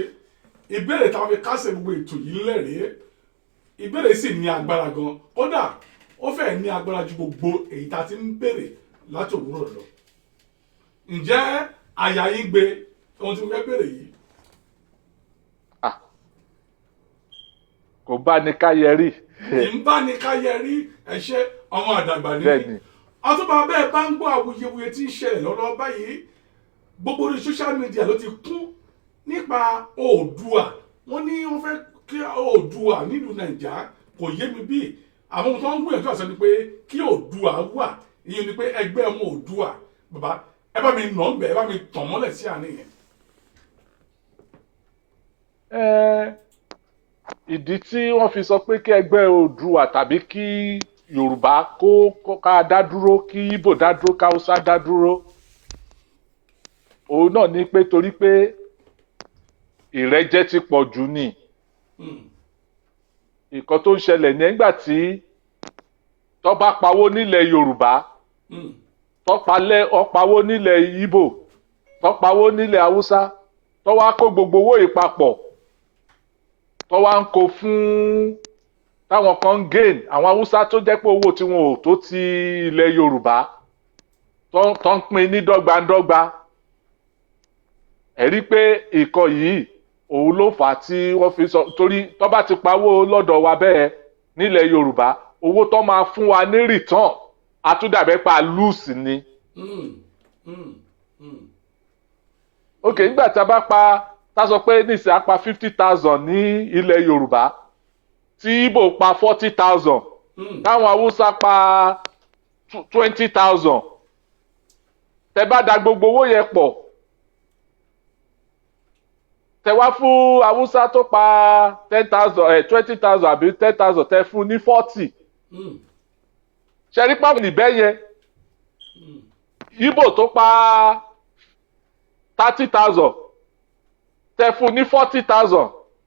ìbéèrè táwọn fi kásẹ̀ gbogbo ètò yìí lẹ́rìí ìbéèrè sì ní agbára gan kódà ó fẹ́ ní agbára ju gbogbo èyí tá a ti ń béèrè láti òwúrọ̀ lọ. ǹjẹ́ àyà yín gbé ohun tí mo fẹ́ béèrè yìí? kò bá ní ká yẹ rí. kì í bá ní ká yẹ rí ẹ̀ṣẹ́ ọmọ àdàgbà nìyí. Ọ̀túnba bẹ́ẹ̀ bá ń gbọ́ awuyewuye tí ń ṣẹlẹ̀ lọ́wọ́ báyìí gbogbo orí social media ló ti kún nípa Oòduà wọ́n ní wọ́n fẹ́ kí Oòduà nílùú Nàìjíríà kò yé mi bí àwọn ohun tó ń gbìyànjú àṣọ ni pé kí Oòduà wà ìyẹn ni pé ẹgbẹ́ ọmọ Oòduà bàbá ẹ bá mi nà ń bẹ̀ ẹ bá mi tàn mọ́lẹ̀ sí àárín yẹn. ìdí tí wọ́n fi sọ pé kí ẹgbẹ́ Oòduà tàbí kí Yorùbá kó ká dá dúró kí Ìgbò dá dúró ká Haúsá dá dúró òun náà ni pé torí pé ìrẹ́jẹ ti pọ̀ jù ni nǹkan tó ń ṣẹlẹ̀ nígbà tí tó bá pawó nílẹ̀ Yorùbá tó pawó nílẹ̀ Ìgbò tó pawó nílẹ̀ Haúsá tó wá kó gbogbo owó ìpapọ̀ tó wá ń kó fún táwọn kan ń gain àwọn Haúsá tó jẹ́ pé owó tí wọn ò tó ti ilẹ̀ Yorùbá tó ń pín ní dọ́gbandọ́gba ẹ rí pé ìkọ yìí òun ló fà á tí wọ́n fi sọ torí tó bá ti pawó lọ́dọ̀ wa bẹ́ẹ̀ nílẹ̀ Yorùbá owó tó máa fún wa ní return àtúndàbẹ́ pa lose ni. ok nígbà tá a bá tá a sọ pé nísìnyí a pa 50,000 ní ilẹ̀ Yorùbá tí Ìgbò pa 40,000 táwọn Haúsá pa 20,000 tẹ́ bá da gbogbo owó yẹn pọ̀ tẹ́ wá fún Haúsá tó pa 10,000 20,000 àbí 10,000 tẹ́ fún ní 40 ṣe rí pàmò níbẹ̀ yẹn Ìgbò tó pa 30,000 tẹ́ fún ní 40,000